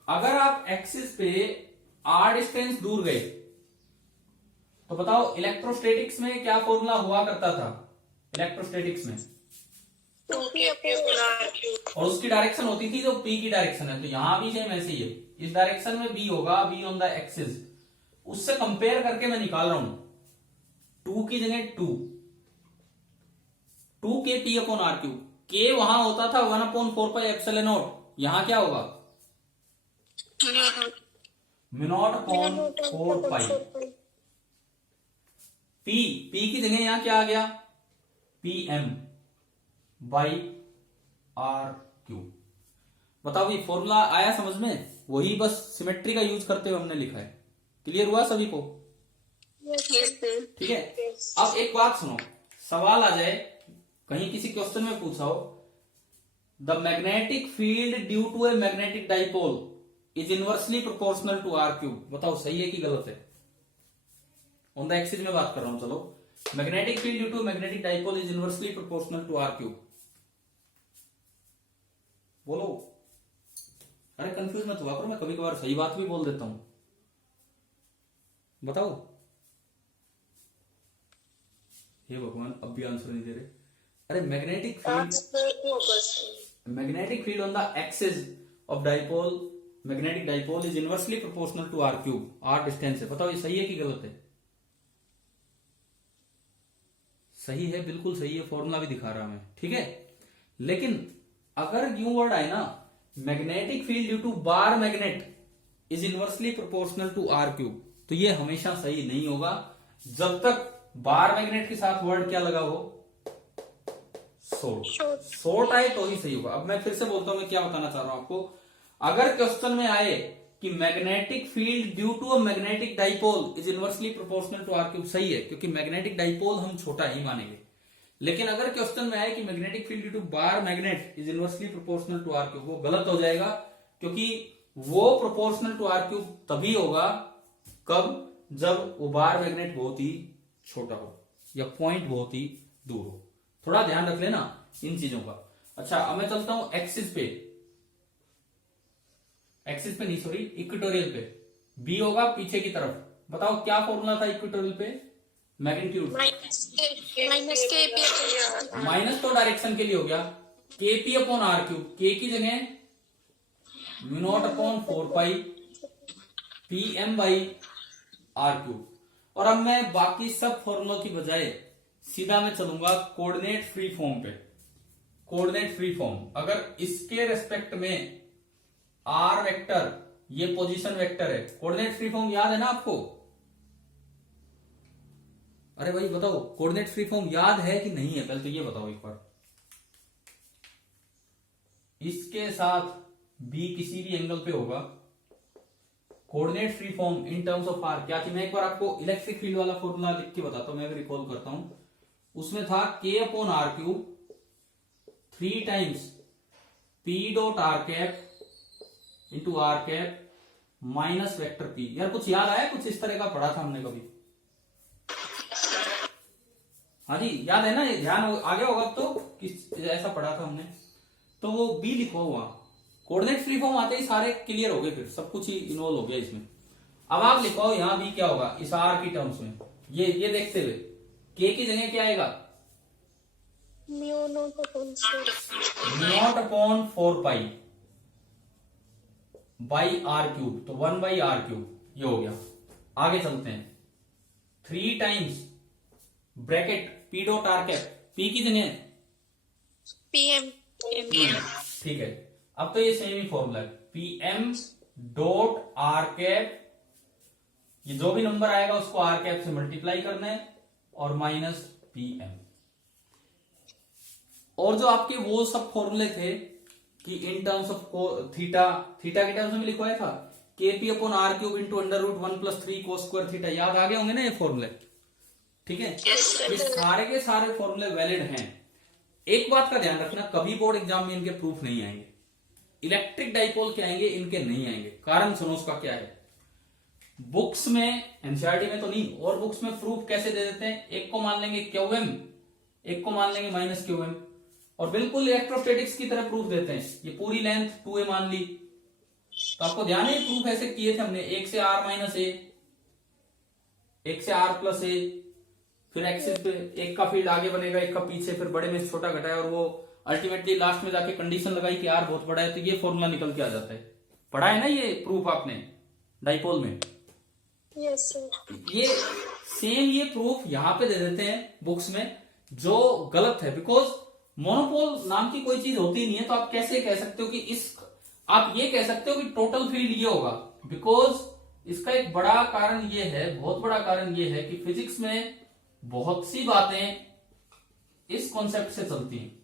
अगर आप एक्सिस पे r डिस्टेंस दूर गए तो बताओ इलेक्ट्रोस्टैटिक्स में क्या फॉर्मूला हुआ करता था इलेक्ट्रोस्टैटिक्स में, 2p/r3। और उसकी डायरेक्शन होती थी जो p की डायरेक्शन है, तो यहां भी सेम ऐसे ही है, इस डायरेक्शन में b होगा, b ऑन द एक्सिस, उससे कंपेयर करके मैं निकाल रहा हूं 2 की जगह 2 के p अपॉन आर क्यूब, के वहां होता था 1/4πε0, यहां क्या होगा μ0 अपॉन 4 पाई, p की जगह यहां क्या आ गया pm बाई आर क्यूब। बताओ ये फॉर्मूला आया समझ में, वही बस सिमेट्री का यूज करते हुए हमने लिखा है। क्लियर हुआ सभी को? ठीक है। अब एक बात सुनो, सवाल आ जाए कहीं किसी क्वेश्चन में पूछा हो, the magnetic field due to a magnetic dipole is inversely proportional to r cube. बताओ सही है कि गलत है? ऑन द एक्सिस में बात कर रहा हूं। चलो, magnetic field due to magnetic dipole is inversely proportional to r cube. बोलो। अरे कंफ्यूज मत हुआ करो, मैं कभी कभार सही बात भी बोल देता हूं। बताओ। हे भगवान, अब भी आंसर नहीं दे रहे। अरे magnetic field on the axis of dipole, magnetic dipole is inversely proportional to r cube, r distance है। बताओ ये सही है कि गलत है? सही है, बिल्कुल सही है, फॉर्मूला भी दिखा रहा मैं। ठीक है, लेकिन अगर यूं वर्ड आए ना, magnetic field due to bar magnet is inversely proportional to r cube, तो ये हमेशा सही नहीं होगा जब तक बार मैग्नेट के साथ वर्ड क्या लगा हो, शॉर्ट आए तो ही सही होगा। अब मैं फिर से बोलता हूं, मैं क्या बताना चाह रहा हूं आपको। अगर क्वेश्चन में आए कि magnetic field due to a magnetic dipole is inversely proportional to r cube, सही है, क्योंकि मैग्नेटिक डाइपोल हम छोटा ही मानेंगे। लेकिन अगर क्वेश्चन में आए कि magnetic field due to bar magnet is inversely proportional to r cube, वो गलत हो जाएगा, क्योंकि वो प्रोपोर्शनल टू आर क्यूब तभी होगा कब, जब वो बार मैग्नेट बहुत ही छोटा हो या पॉइंट बहुत ही दूर हो। थोड़ा ध्यान रख लेना इन चीजों का। अच्छा, अब मैं चलता हूं एक्सिस पे, नहीं सॉरी, इक्वेटोरियल पे। बी होगा पीछे की तरफ। बताओ क्या फॉर्मूला था इक्वेटोरियल पे? मैग्नीट्यूड माइनस तो डायरेक्शन के लिए हो गया, के पी अपॉन आर क्यूब, के की जगह μ0 upon 4 pi p m by r cube. और अब मैं बाकी सब फॉर्मूलों की बजाय सीधा मैं चलूंगा कोऑर्डिनेट फ्री फॉर्म पे। कोऑर्डिनेट फ्री फॉर्म, अगर इसके रेस्पेक्ट में आर वेक्टर, ये पोजीशन वेक्टर है, कोऑर्डिनेट फ्री फॉर्म याद है ना आपको? अरे भाई बताओ, कोऑर्डिनेट फ्री फॉर्म याद है कि नहीं है? पहले तो ये बताओ एक बार। इसके साथ बी किसी भी एंगल पे होगा, coordinate free form in terms of r क्या थी? मैं एक बार आपको इलेक्ट्रिक फील्ड वाला फॉर्मूला लिख के बताता हूं, मैं भी रिकॉल करता हूं। उसमें था k upon r cube 3 times p dot r cap into r cap minus vector p. यार कुछ याद आया? कुछ इस तरह का पढ़ा था हमने कभी? हाँ जी, याद है ना? ये ध्यान आ गया होगा तो, किस ऐसा पढ़ा था हमने। तो वो बी लिखो वहां, कोऑर्डिनेट फ्री फॉर्म आते ही सारे क्लियर हो गए, फिर सब कुछ ही इन्वॉल्व हो गया इसमें। अब आप लिखो यहां भी क्या होगा इस आर की टर्म्स में, ये देखते हुए के की जगह क्या आएगा? μ0 upon 4 pi by r cube, तो 1 बाई आर क्यूब ये हो गया। आगे चलते हैं, 3 times bracket P dot r cap, P की जगह पीएम। ठीक है, अब तो ये सेम ही फॉर्मूला है, पीएम डॉट आर कैप, ये जो भी नंबर आएगा उसको आर कैप से मल्टीप्लाई करना है, और माइनस पीएम। और जो आपके वो सब फॉर्मूले थे कि इन टर्म्स ऑफ थीटा के टर्म्स में लिखवाया था, k p upon r cube into under root 1+3 cos square theta, याद आ गए होंगे ना ये फॉर्मूले? ठीक है, ये सारे के सारे फॉर्मूले वैलिड हैं। एक बात का ध्यान रखना, कभी बोर्ड एग्जाम में इनके प्रूफ नहीं आएंगे। इलेक्ट्रिक डाइपोल के आएंगे, इनके नहीं आएंगे। कारण सुनो उसका क्या है। बुक्स में, एनसीईआरटी में तो नहीं, और बुक्स में प्रूफ कैसे दे देते हैं? एक को मान लेंगे क्यूएम, एक को मान लेंगे माइनस क्यूएम, और बिल्कुल इलेक्ट्रोस्टैटिक्स की तरह प्रूफ देते हैं। ये पूरी लेंथ 2a मान ली, तो आपको ध्यान है प्रूफ ऐसे किए थे हमने, 1 से r माइनस ए, 1 से r प्लस ए, फिर एक्सिस पे एक का फील्ड आगे बनेगा एक का पीछे, फिर बड़े में छोटा घटाया और वो अल्टीमेटली लास्ट में जाके कंडीशन लगाई कि r बहुत बड़ा है, तो ये फॉर्मूला निकल के आ जाता है। पढ़ा है ना ये प्रूफ आपने डाइपोल में? Yes sir. ये सेम ये प्रूफ यहां पे दे देते हैं बुक्स में, जो गलत है। बिकॉज मोनोपोल नाम की कोई चीज होती नहीं है, तो आप कैसे कह सकते हो कि आप ये कह सकते हो कि टोटल फील्ड ये होगा? बिकॉज इसका एक बड़ा कारण ये है, बहुत बड़ा कारण ये है कि फिजिक्स में बहुत सी बातें इस कॉन्सेप्ट से चलती हैं।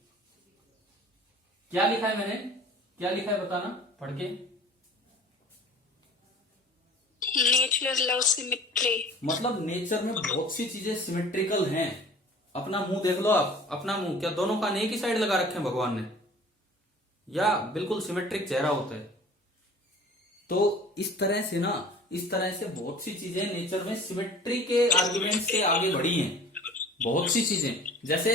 क्या लिखा है मैंने, क्या लिखा है बताना पढ़ के? नेचर लव सिमेट्री, मतलब नेचर में बहुत सी चीजें सिमेट्रिकल हैं। अपना मुंह देख लो आप, अपना मुंह क्या दोनों कान एक ही साइड लगा रखे हैं भगवान ने, या बिल्कुल सिमेट्रिक चेहरा होता है? तो इस तरह से ना, इस तरह से बहुत सी चीजें नेचर में सिमेट्री के आर्गुमेंट से आगे बढ़ी हैं, बहुत सी चीजें। जैसे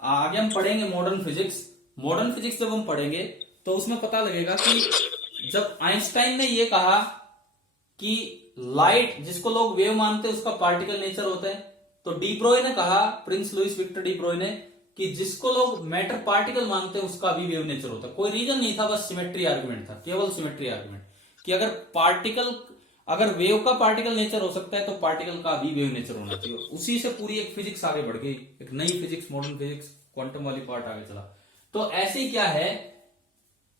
आगे हम पढ़ेंगे मॉडर्न फिजिक्स, मॉडर्न फिजिक्स जब हम पढ़ेंगे तो उसमें पता लगेगा कि जब आइंस्टाइन ने ये कहा कि लाइट जिसको लोग वेव मानते हैं उसका पार्टिकल नेचर होता है, तो डी ब्रोय ने कहा, प्रिंस लुइस विक्टर डी ब्रोय ने, कि जिसको लोग मैटर पार्टिकल मानते हैं उसका भी वेव नेचर होता है। कोई रीजन नहीं था, बस सिमेट्री आर्गुमेंट था, केवल सिमेट्री आर्गुमेंट, कि अगर वेव का पार्टिकल नेचर हो सकता है तो पार्टिकल का भी वेव नेचर होना चाहिए। उसी से पूरी एक फिजिक्स आगे बढ़ गई, एक नई फिजिक्स, मॉडर्न फिजिक्स, क्वांटम वाली पार्ट आगे चला। तो ऐसे ही क्या है,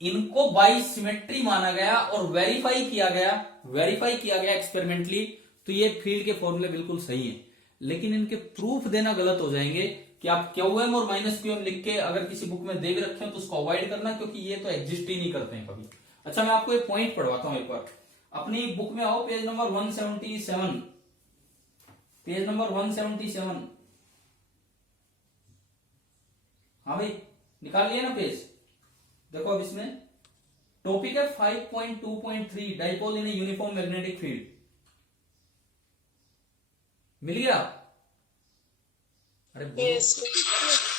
इनको बाई सिमेट्री माना गया और वेरीफाई किया गया एक्सपेरिमेंटली, तो ये फील्ड के फॉर्मूले बिल्कुल सही है। लेकिन इनके प्रूफ देना गलत हो जाएंगे कि आप QM और -QM लिख के अगर किसी बुक में दे रखे हो तो उसको अवॉइड करना, क्योंकि ये तो एग्जिस्ट ही नहीं करते हैं कभी। अच्छा, मैं आपको एक पॉइंट पढ़वाता हूं, एक बार अपनी बुक में आओ, पेज नंबर 177, पेज नंबर 177। हाँ भाई, निकाल लिया ना पेज? देखो अब इसमें टॉपिक है 5.2.3 dipole in uniform magnetic field. मिल गया? अरे यस।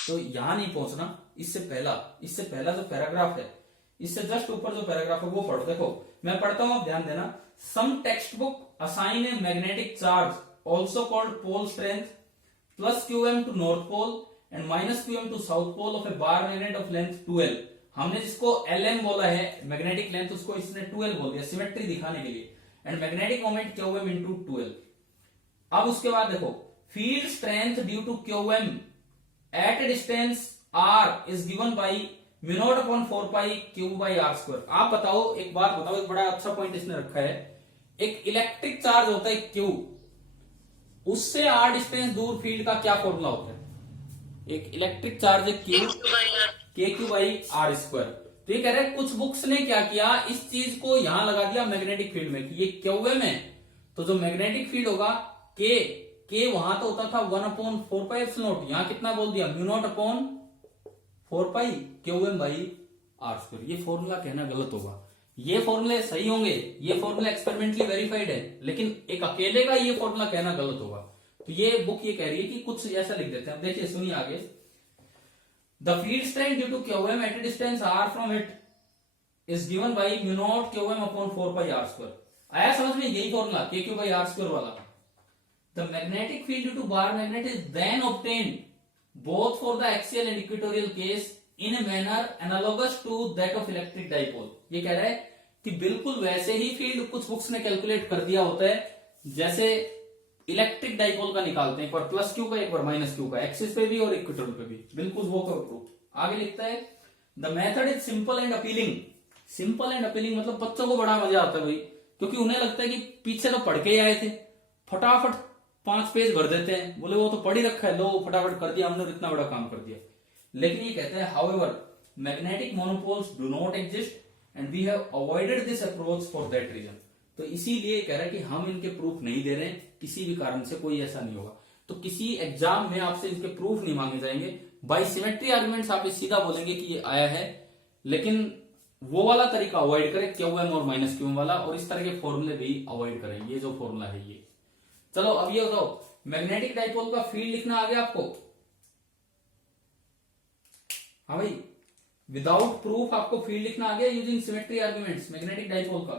तो यहां नहीं पहुंचना, इससे पहला जो पैराग्राफ है, इससे जस्ट ऊपर जो पैराग्राफ है वो पढ़ो। देखो मैं पढ़ता हूं, आप ध्यान देना। Some text book assign a magnetic charge also called pole strength +QM to north pole and -QM to south pole of a bar magnet of length 2L। हमने जिसको LM बोला है मैग्नेटिक लेंथ, उसको इसने 2L बोल दिया सिमेट्री दिखाने के लिए, and magnetic moment QM into 2L। अब उसके बाद देखो, field strength due to QM at a distance R is given by μ0/4π3/r²। आप बताओ, एक बात बताओ, एक बड़ा अच्छा पॉइंट इसने रखा है। एक इलेक्ट्रिक चार्ज होता है Q, उससे R डिस्टेंस दूर फील्ड का क्या फॉर्मूला होता है? एक इलेक्ट्रिक चार्ज है Q, KQ/r²। तो ये कह रहे हैं कुछ बुक्स ने क्या किया, इस चीज को यहां लगा दिया मैग्नेटिक फील्ड में कि ये QM है, तो जो मैग्नेटिक फील्ड होगा K वहां तो होता था 1/4πε0, यहां कितना बोल दिया, μ0/4π QM/r²। ये फॉर्मूला कहना गलत होगा, ये फॉर्मूले सही होंगे, ये फॉर्मूला एक्सपेरिमेंटली वेरीफाइड है, लेकिन एक अकेले का ये फॉर्मूला कहना गलत होगा। तो ये बुक ये कह रही है कि कुछ ऐसा लिख देते हैं। अब देखिए, सुनिए आगे। The field strength due to QM at a distance R from it is given by μ0QM/4πr²। आया समझ में? यही फॉर्मूला KQ/r² वाला। The magnetic field due to bar magnet is then obtained both for the axial and equatorial case in a manner analogous to that of electric dipole। ये कह रहा है कि बिल्कुल वैसे ही फील्ड कुछ बुक्स ने कैलकुलेट कर दिया होता है, जैसे इलेक्ट्रिक डाइपोल का निकालते हैं, एक बार +Q का, एक बार -Q का, एक्सिस पे भी और इक्वेटोरियल पे भी, बिल्कुल वो का प्रूफ। आगे लिखता है, the method is simple and appealing. Simple and appealing मतलब बच्चों को बड़ा मजा आता है भाई, क्योंकि उन्हें लगता है कि पीछे तो पढ़ के ही आए थे, फटाफट 5 पेज भर देते हैं, बोले वो तो पढ़ ही रखा है, लो फटाफट कर दिया हमने, इतना बड़ा काम कर दिया। लेकिन ये कहते हैं, however magnetic monopoles do not exist and we have avoided this approach for that reason. तो इसीलिए कह रहा है कि हम इनके प्रूफ नहीं दे रहे हैं, किसी भी कारण से कोई ऐसा नहीं होगा। तो किसी एग्जाम में आपसे इसके प्रूफ नहीं मांगे जाएंगे। बाई सिमेट्री आर्गुमेंट्स आप सीधा बोलेंगे कि ये आया है, लेकिन वो वाला तरीका अवॉइड करें, QM और -QM वाला, और इस तरह के फॉर्मूले भी अवॉइड करें। ये जो फॉर्मूला है ये। चलो अब ये बताओ, मैग्नेटिक डाइपोल का फील्ड लिखना आ गया आपको? हाँ भाई, विदाउट प्रूफ आपको फील्ड लिखना आ गया using symmetry arguments magnetic dipole का।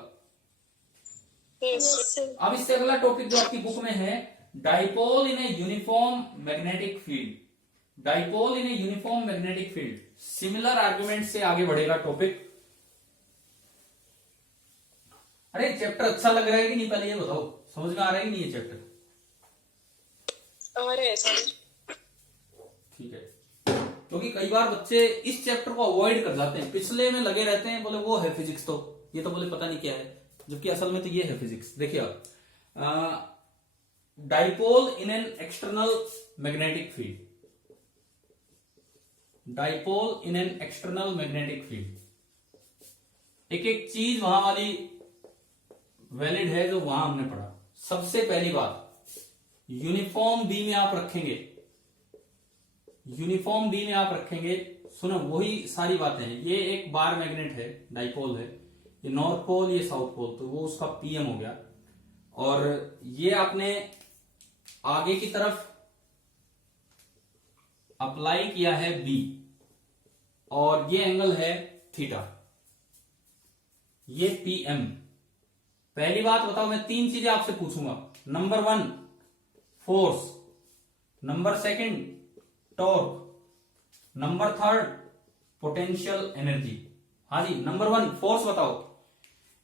Yes sir. अब इससे अगला टॉपिक जो आपकी बुक में है, dipole in a uniform magnetic field. Dipole in a uniform magnetic field, similar argument से आगे बढ़ेगा टॉपिक। अरे चैप्टर अच्छा लग रहा है कि नहीं, पहले ये बताओ, समझ में आ रहा है कि नहीं ये चैप्टर? और सर ठीक है, क्योंकि कई बार बच्चे इस चैप्टर को अवॉइड कर जाते हैं, पिछले में लगे रहते हैं, बोले वो है फिजिक्स, तो ये तो बोले पता नहीं क्या है, जबकि असल में तो ये है फिजिक्स। देखिए आप, dipole in an external magnetic field, dipole in an external magnetic field, एक एक चीज वहां वाली वैलिड है जो वहां हमने पढ़ा। सबसे पहली बात, यूनिफॉर्म बी में आप रखेंगे, यूनिफॉर्म बी में आप रखेंगे, सुनो वही सारी बातें हैं। ये एक बार मैग्नेट है, डाइपोल है, ये नॉर्थ पोल, ये साउथ पोल, तो वो उसका पीएम हो गया। और ये आपने आगे की तरफ अप्लाई किया है बी, और ये एंगल है थीटा, ये पीएम। पहली बात बताओ, मैं तीन चीजें आपसे पूछूंगा। Number 1 force, number 2 torque, number 3 potential energy. हाँ जी, नंबर 1 फोर्स बताओ।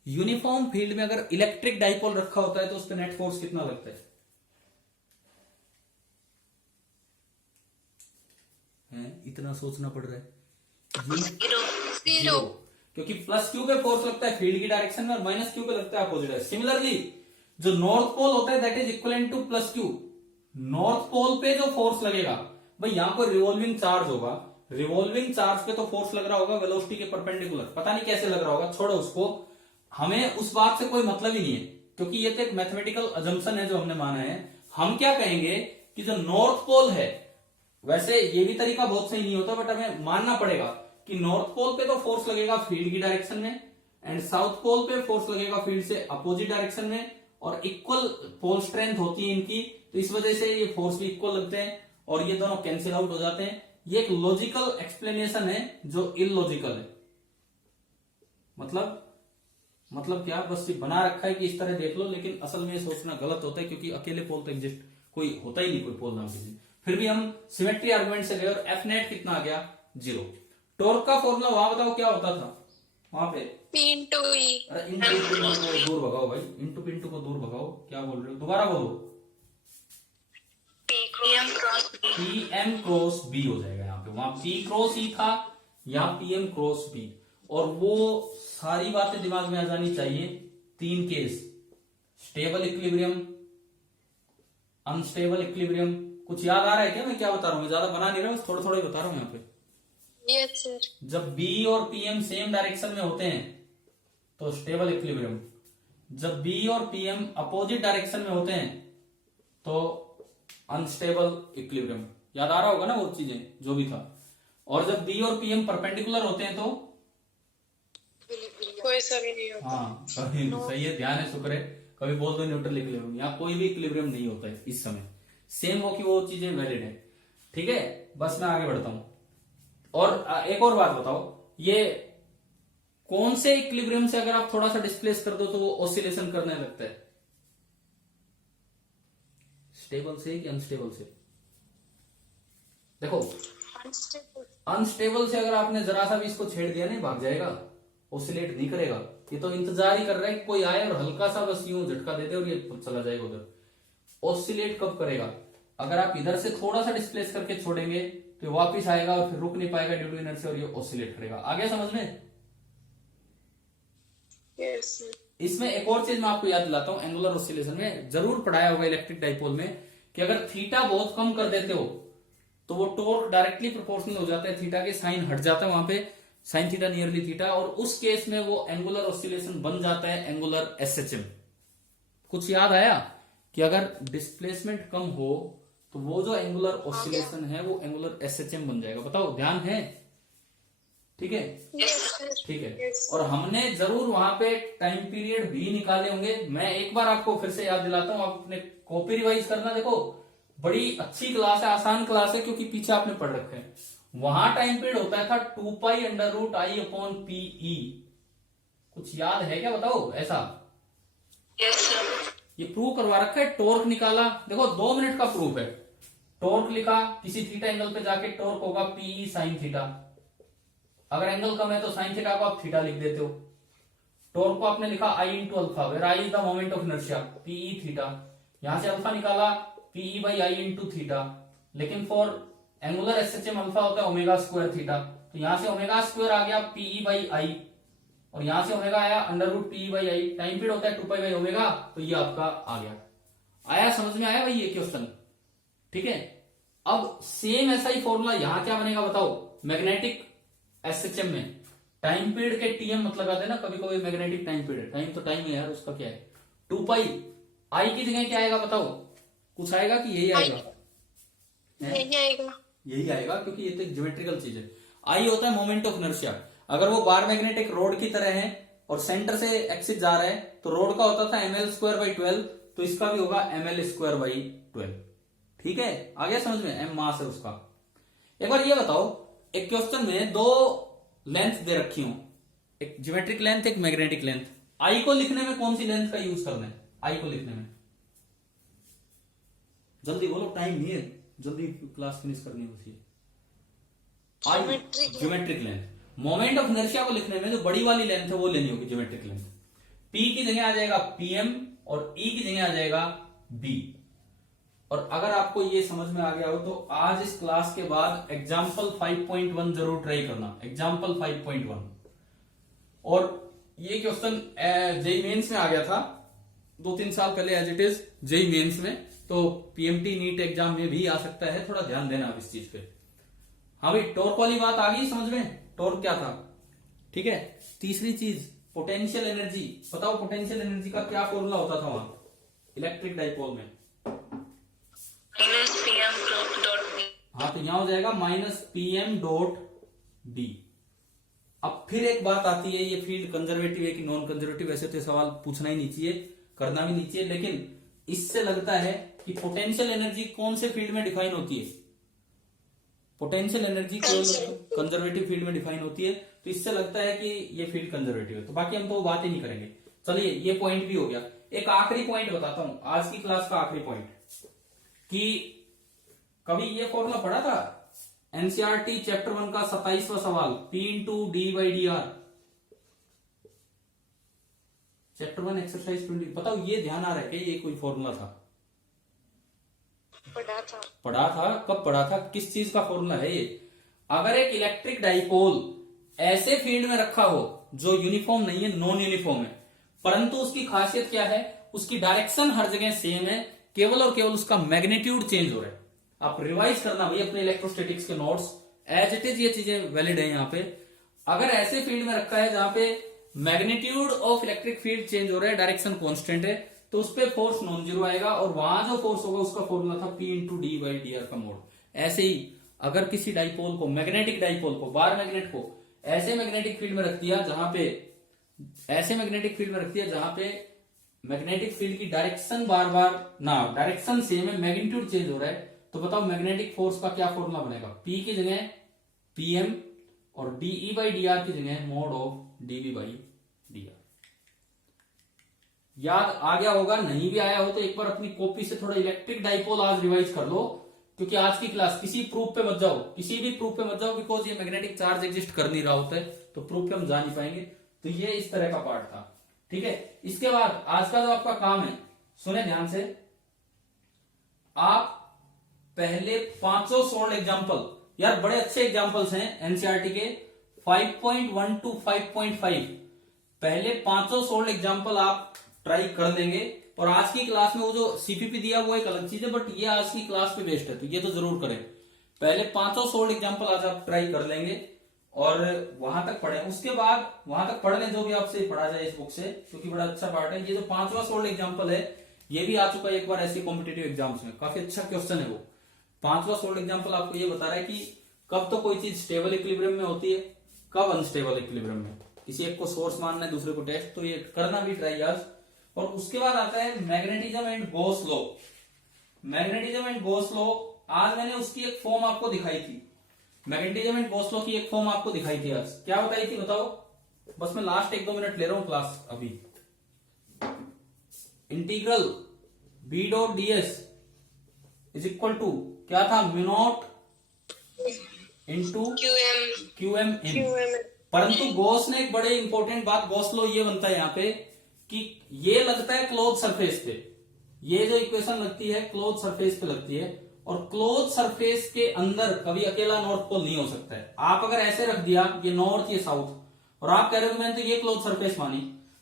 यूनिफॉर्म फील्ड में अगर इलेक्ट्रिक डाइपोल रखा होता है तो उस पर नेट फोर्स कितना लगता है? इतना सोचना पड़ रहा है। जीरो, क्योंकि प्लस क्यू पे फोर्स लगता है फील्ड की डायरेक्शन में और माइनस क्यू पे लगता है अपोजिट है। सिमिलरली जो नॉर्थ पोल होता है that is equivalent to plus q. North pole पे जो फोर्स लगेगा भाई, यहां पर रिवॉल्विंग चार्ज होगा, रिवॉल्विंग चार्ज पे तो फोर्स लग रहा होगा वेलोसिटी के परपेंडिकुलर, पता नहीं कैसे लग रहा होगा, छोड़ो उसको, हमें उस बात से कोई मतलब ही नहीं है, क्योंकि ये तो एक मैथमेटिकल अजम्पशन है जो हमने माना है। हम क्या कहेंगे कि जो नॉर्थ पोल है, वैसे ये भी तरीका बहुत सही नहीं होता, बट हमें मानना पड़ेगा कि नॉर्थ पोल पे तो फोर्स लगेगा फील्ड की डायरेक्शन में, एंड साउथ पोल पे फोर्स लगेगा फील्ड से अपोजिट डायरेक्शन में, और इक्वल पोल स्ट्रेंथ होती है इनकी, तो इस वजह से ये फोर्स भी इक्वल लगते हैं और ये दोनों कैंसिल आउट हो जाते हैं। ये एक लॉजिकल एक्सप्लेनेशन है जो इलॉजिकल है। मतलब क्या, बस ये बना रखा है कि इस तरह देख लो, लेकिन असल में ये सोचना गलत होता है, क्योंकि अकेले पोल तो एग्जिस्ट कोई होता ही नहीं, कोई पोल नाम किसी। फिर भी हम सिमेट्री आर्गुमेंट से गए और एफ नेट कितना आ गया? 0। टॉर्क का फॉर्मूला वहां बताओ क्या होता था वहां पे? P into E। अरे इंटू को दूर भगाओ भाई, इंटू पिंटू को दूर भगाओ, क्या बोल रहे हो, दोबारा बोलो। पीएम क्रॉस बी हो जाएगा यहाँ पे, वहां पी क्रॉस ई था, यहाँ पीएम क्रॉस बी। और वो सारी बातें दिमाग में आ जानी चाहिए। 3 case, stable equilibrium, unstable equilibrium. कुछ याद आ रहा है क्या मैं क्या बता रहा हूँ? मैं ज्यादा बना नहीं रहा, बस थोड़ा थोड़ा ही बता रहा हूँ यहाँ पे। Yes sir. जब बी और पीएम सेम डायरेक्शन में होते हैं तो स्टेबल इक्विलिब्रियम, जब बी और पीएम अपोजिट डायरेक्शन में होते हैं तो अनस्टेबल इक्विलिब्रियम। याद आ रहा होगा ना वो चीजें जो भी था। और जब बी और पीएम परपेंडिकुलर होते हैं तो कोई सभी नहीं होता। हाँ सही है, ध्यान है, शुक्र है। कभी बोल दो न्यूट्रल इक्विलिब्रियम, यहाँ कोई भी इक्विलिब्रियम नहीं होता है इस समय, सेम हो कि वो चीजें वैलिड है। ठीक है, बस मैं आगे बढ़ता हूं। और एक और बात बताओ, ये कौन से इक्विलिब्रियम से अगर आप थोड़ा सा डिस्प्लेस कर दो तो वो ऑसिलेशन करने लगता है? स्टेबल से कि अनस्टेबल से? देखो, अनस्टेबल से अगर आपने जरा सा भी इसको छेड़ दिया नहीं, भाग जाएगा, ऑसिलेट नहीं करेगा। ये तो इंतजार ही कर रहा है कि कोई आए और हल्का सा बस यूं झटका दे दे और ये चला जाएगा उधर। ऑसिलेट कब करेगा? अगर आप इधर से थोड़ा सा डिस्प्लेस करके छोड़ेंगे तो ये वापिस आएगा और फिर रुक नहीं पाएगा ड्यू टू इनर्शिया और ये ऑसिलेट करेगा। आ गया समझ में? यस। इसमें एक और चीज मैं आपको याद दिलाता हूं, एंगुलर ऑसिलेशन में जरूर पढ़ाया होगा इलेक्ट्रिक डाइपोल में, कि अगर थीटा बहुत कम कर देते हो तो वो टॉर्क डायरेक्टली प्रोपोर्शनल हो जाता है थीटा के, साइन हट जाता है वहां पे, साइन थीटा नियरली थीटा, और उस केस में वो एंगुलर ऑसिलेशन बन जाता है एंगुलर एसएचएम। कुछ याद आया कि अगर डिस्प्लेसमेंट कम हो तो वो जो एंगुलर ऑसिलेशन है वो एंगुलर एसएचएम बन जाएगा। बताओ, ध्यान है? ठीक है, ठीक है। और हमने जरूर वहां पे टाइम पीरियड भी निकाले होंगे। मैं एक बार आपको फिर से याद दिलाता हूं, आप अपने कॉपी रिवाइज करना। देखो, बड़ी अच्छी क्लास है, आसान क्लास है, क्योंकि पीछे आपने पढ़ रखे हैं। वहां टाइम पीरियड होता था 2 पाई √I/PE। कुछ याद है क्या, बताओ ऐसा? Yes sir. ये प्रूव करवा रखा है, टॉर्क निकाला, देखो 2 मिनट का प्रूफ है। टॉर्क लिखा, किसी थीटा एंगल पे जाके टॉर्क होगा PE sin थीटा। अगर एंगल कम है तो साइन थीटा को आप थीटा लिख देते हो। टॉर्क को आपने लिखा I into alpha, where I is the moment of inertia, PE theta. यहां से अल्फा निकाला PE by I into theta. लेकिन फॉर एंगुलर SHM अल्फा होता है ओमेगा स्क्वायर थीटा, तो यहां से ओमेगा स्क्वायर आ गया PE बाई I, और यहां से ओमेगा आया √PE by I। Time period होता है 2 पाई बाई ओमेगा, तो ये आपका आ गया। आया, समझ में आया भाई ये क्वेश्चन? ठीक है। अब सेम ऐसा ही फॉर्मूला यहां क्या बनेगा बताओ? मैग्नेटिक SHM में टाइम पीरियड के TM मत लगा देना कभी कभी, मैग्नेटिक टाइम पीरियड, टाइम तो टाइम है यार, उसका क्या है? 2 पाई I की जगह क्या आएगा बताओ? कुछ आएगा कि यही आएगा? यही आएगा। यही आएगा, क्योंकि ये तो एक ज्योमेट्रिकल चीज है। I होता है मोमेंट ऑफ इनर्शिया। अगर वो बार मैग्नेटिक रोड की तरह है और सेंटर से एक्सिस जा रहा है, तो रोड का होता था ml²/12, तो इसका भी होगा ml²/12। ठीक है, आ गया समझ में? m मास है उसका। एक बार ये बताओ, एक क्वेश्चन में 2 लेंथ दे रखी हूं, एक ज्योमेट्रिक लेंथ, एक मैग्नेटिक लेंथ। आई को लिखने में कौन सी लेंथ का यूज करना है? आई को लिखने में जल्दी बोलो, टाइम नहीं है, जल्दी क्लास फिनिश करनी होती है। Geometric length. Moment of inertia को लिखने में जो बड़ी वाली लेंथ है वो लेनी होगी, ज्योमेट्रिक लेंथ। P की जगह आ जाएगा PM और E की जगह आ जाएगा B। और अगर आपको ये समझ में आ गया हो तो आज इस क्लास के बाद एग्जाम्पल 5.1 जरूर ट्राई करना, एग्जाम्पल 5.1। और ये क्वेश्चन जेई मेंस में आ गया था 2-3 साल पहले, as it is JEE Mains में, तो PMT नीट एग्जाम में भी आ सकता है, थोड़ा ध्यान देना आप इस चीज पे। हाँ भाई, टॉर्क वाली बात आ गई समझ में? टॉर्क क्या था? ठीक है। तीसरी चीज पोटेंशियल एनर्जी। बताओ पोटेंशियल एनर्जी का क्या फॉर्मूला होता था वहां इलेक्ट्रिक डाइपोल में? -PM.D। हाँ, तो यहां हो जाएगा -PM.D। अब फिर एक बात आती है, ये फील्ड कंजर्वेटिव है कि नॉन कंजर्वेटिव? वैसे तो सवाल पूछना ही नहीं चाहिए, करना भी नहीं चाहिए, लेकिन इससे लगता है कि पोटेंशियल एनर्जी कौन से फील्ड में डिफाइन होती है? पोटेंशियल एनर्जी कंजर्वेटिव फील्ड में डिफाइन होती है, तो इससे लगता है कि ये फील्ड कंजर्वेटिव है। तो बाकी हम तो बात ही नहीं करेंगे। चलिए, ये पॉइंट भी हो गया। एक आखिरी पॉइंट बताता हूं, आज की क्लास का आखिरी पॉइंट, कि कभी ये फॉर्मूला पढ़ा था एनसीईआरटी चैप्टर 1 का 27वां सवाल, P into D/dr, chapter 1 exercise 20। बताओ ये ध्यान आ रहा है कि ये कोई फॉर्मूला था? पढ़ा था। कब पढ़ा था? किस चीज का फॉर्मूला है ये? अगर एक इलेक्ट्रिक डाइपोल ऐसे फील्ड में रखा हो जो यूनिफॉर्म नहीं है, नॉन यूनिफॉर्म है, परंतु उसकी खासियत क्या है? उसकी डायरेक्शन हर जगह सेम है, केवल और केवल उसका मैग्नीट्यूड चेंज हो रहा है। आप रिवाइज करना भाई अपने इलेक्ट्रोस्टैटिक्स के नोट्स, एज इट इज ये चीजें वैलिड है यहाँ पे। अगर ऐसे फील्ड में रखा है जहां पे magnitude of electric field change हो रहा है, डायरेक्शन कांस्टेंट है, तो उस पर फोर्स नॉन जीरो आएगा, और वहां जो फोर्स होगा उसका फॉर्मूला था P इंटू D/dr का मोड। ऐसे ही अगर किसी डाइपोल को, मैग्नेटिक डाइपोल को, बार मैग्नेट को ऐसे मैग्नेटिक फील्ड में रख दिया जहां पे, ऐसे मैग्नेटिक फील्ड में रख दिया जहां पे मैग्नेटिक फील्ड की डायरेक्शन बार बार ना, डायरेक्शन सेम है, मैग्नीट्यूड चेंज हो रहा है, तो बताओ मैग्नेटिक फोर्स का क्या फॉर्मूला बनेगा? P की जगह PM और DE/dr की जगह मोड ऑफ dV/dr। याद आ गया होगा, नहीं भी आया हो तो एक बार अपनी कॉपी से थोड़ा इलेक्ट्रिक डाइपोल आज रिवाइज कर लो, क्योंकि आज की क्लास किसी प्रूफ पे मत जाओ, किसी भी प्रूफ पे मत जाओ, बिकॉज ये मैग्नेटिक चार्ज एग्जिस्ट कर नहीं रहा होता है, तो प्रूफ पे हम जा नहीं पाएंगे। तो ये इस तरह का पार्ट था। ठीक है। इसके बाद आज का जो आपका काम है, सुने ध्यान से, आप पहले 500 सोल्ड एग्जाम्पल, यार बड़े अच्छे एग्जाम्पल्स हैं एनसीईआरटी के, 5.1 to 5.5, पहले 500 सोल्ड एग्जाम्पल आप ट्राई कर लेंगे। और आज की क्लास में वो जो सीपीपी दिया वो एक अलग चीज है, बट ये आज की क्लास पे बेस्ड है, तो ये तो जरूर करें। पहले 500 सोल्ड एग्जाम्पल आज आप ट्राई कर लेंगे और वहां तक पढ़े। उसके बाद वहां तक पढ़ने जो भी आपसे पढ़ा जाए इस बुक से, क्योंकि बड़ा अच्छा पार्ट है। ये जो 5वां सोल्ड एग्जाम्पल है ये भी आ चुका है एक बार ऐसे कॉम्पिटेटिव एग्जाम्स में, काफी अच्छा क्वेश्चन है वो। 5वां सोल्ड एग्जाम्पल आपको ये बता रहा है कि कब तो कोई चीज स्टेबल इक्विलिब्रियम में होती है, कब अनस्टेबल इक्विलिब्रियम में। किसी एक को सोर्स मानना है, दूसरे को टेस्ट, तो ये करना भी ट्राई आज। और उसके बाद आता है magnetism and Gauss law. Magnetism and Gauss law, आज मैंने उसकी एक फॉर्म आपको दिखाई थी। मैग्नेटिज्म एंड गॉस लॉ की एक फॉर्म आपको दिखाई थी आज, क्या बताई थी बताओ? बस मैं लास्ट 1-2 मिनट ले रहा हूं क्लास अभी। Integral B dot D S is equal to क्या था? Mu naught into Q M M. परंतु गॉस ने एक बड़े इंपॉर्टेंट बात, गॉस लॉ ये बनता है यहाँ पे कि ये लगता है क्लोज सरफेस पे, ये जो इक्वेशन लगती है क्लोज सरफेस पे लगती है, और क्लोज सरफेस के अंदर कभी अकेला नॉर्थ पोल नहीं हो सकता है। आप अगर ऐसे रख दिया ये नॉर्थ ये साउथ, और आप कह रहे हो कि मैंने तो ये क्लोज सरफेस मानी,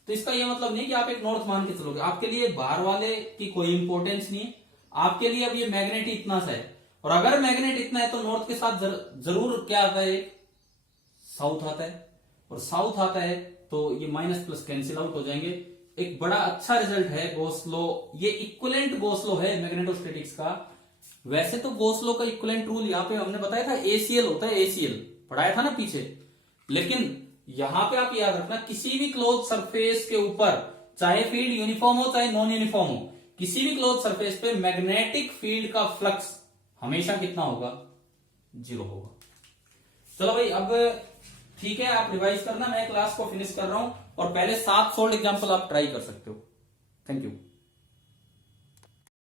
तो इसका ये मतलब नहीं कि आप एक नॉर्थ मान के चलोगे। आपके लिए बाहर वाले की कोई इंपॉर्टेंस नहीं है, आपके लिए अब ये मैग्नेट ही इतना सा है, और अगर मैग्नेट इतना है तो नॉर्थ के साथ जरूर क्या आता है? साउथ आता है, और साउथ आता है तो ये माइनस प्लस कैंसिल आउट हो जाएंगे। एक बड़ा अच्छा रिजल्ट है गॉस लॉ, ये इक्विवेलेंट गॉस लॉ है मैग्नेटोस्टैटिक्स का। वैसे तो गॉस लॉ का इक्विवेलेंट रूल यहाँ पे हमने बताया था एसीएल होता है, एसीएल पढ़ाया था ना पीछे, लेकिन यहां पे आप याद रखना किसी भी क्लोज सरफेस के ऊपर, चाहे फील्ड यूनिफॉर्म हो चाहे नॉन यूनिफॉर्म हो, किसी भी क्लोज सरफेस पे मैग्नेटिक फील्ड का फ्लक्स हमेशा कितना होगा? 0 होगा। चलो भाई अब ठीक है, आप रिवाइज करना, मैं क्लास को फिनिश कर रहा हूं, और पहले 7 सॉल्व एग्जाम्पल आप ट्राई कर सकते हो। Thank you.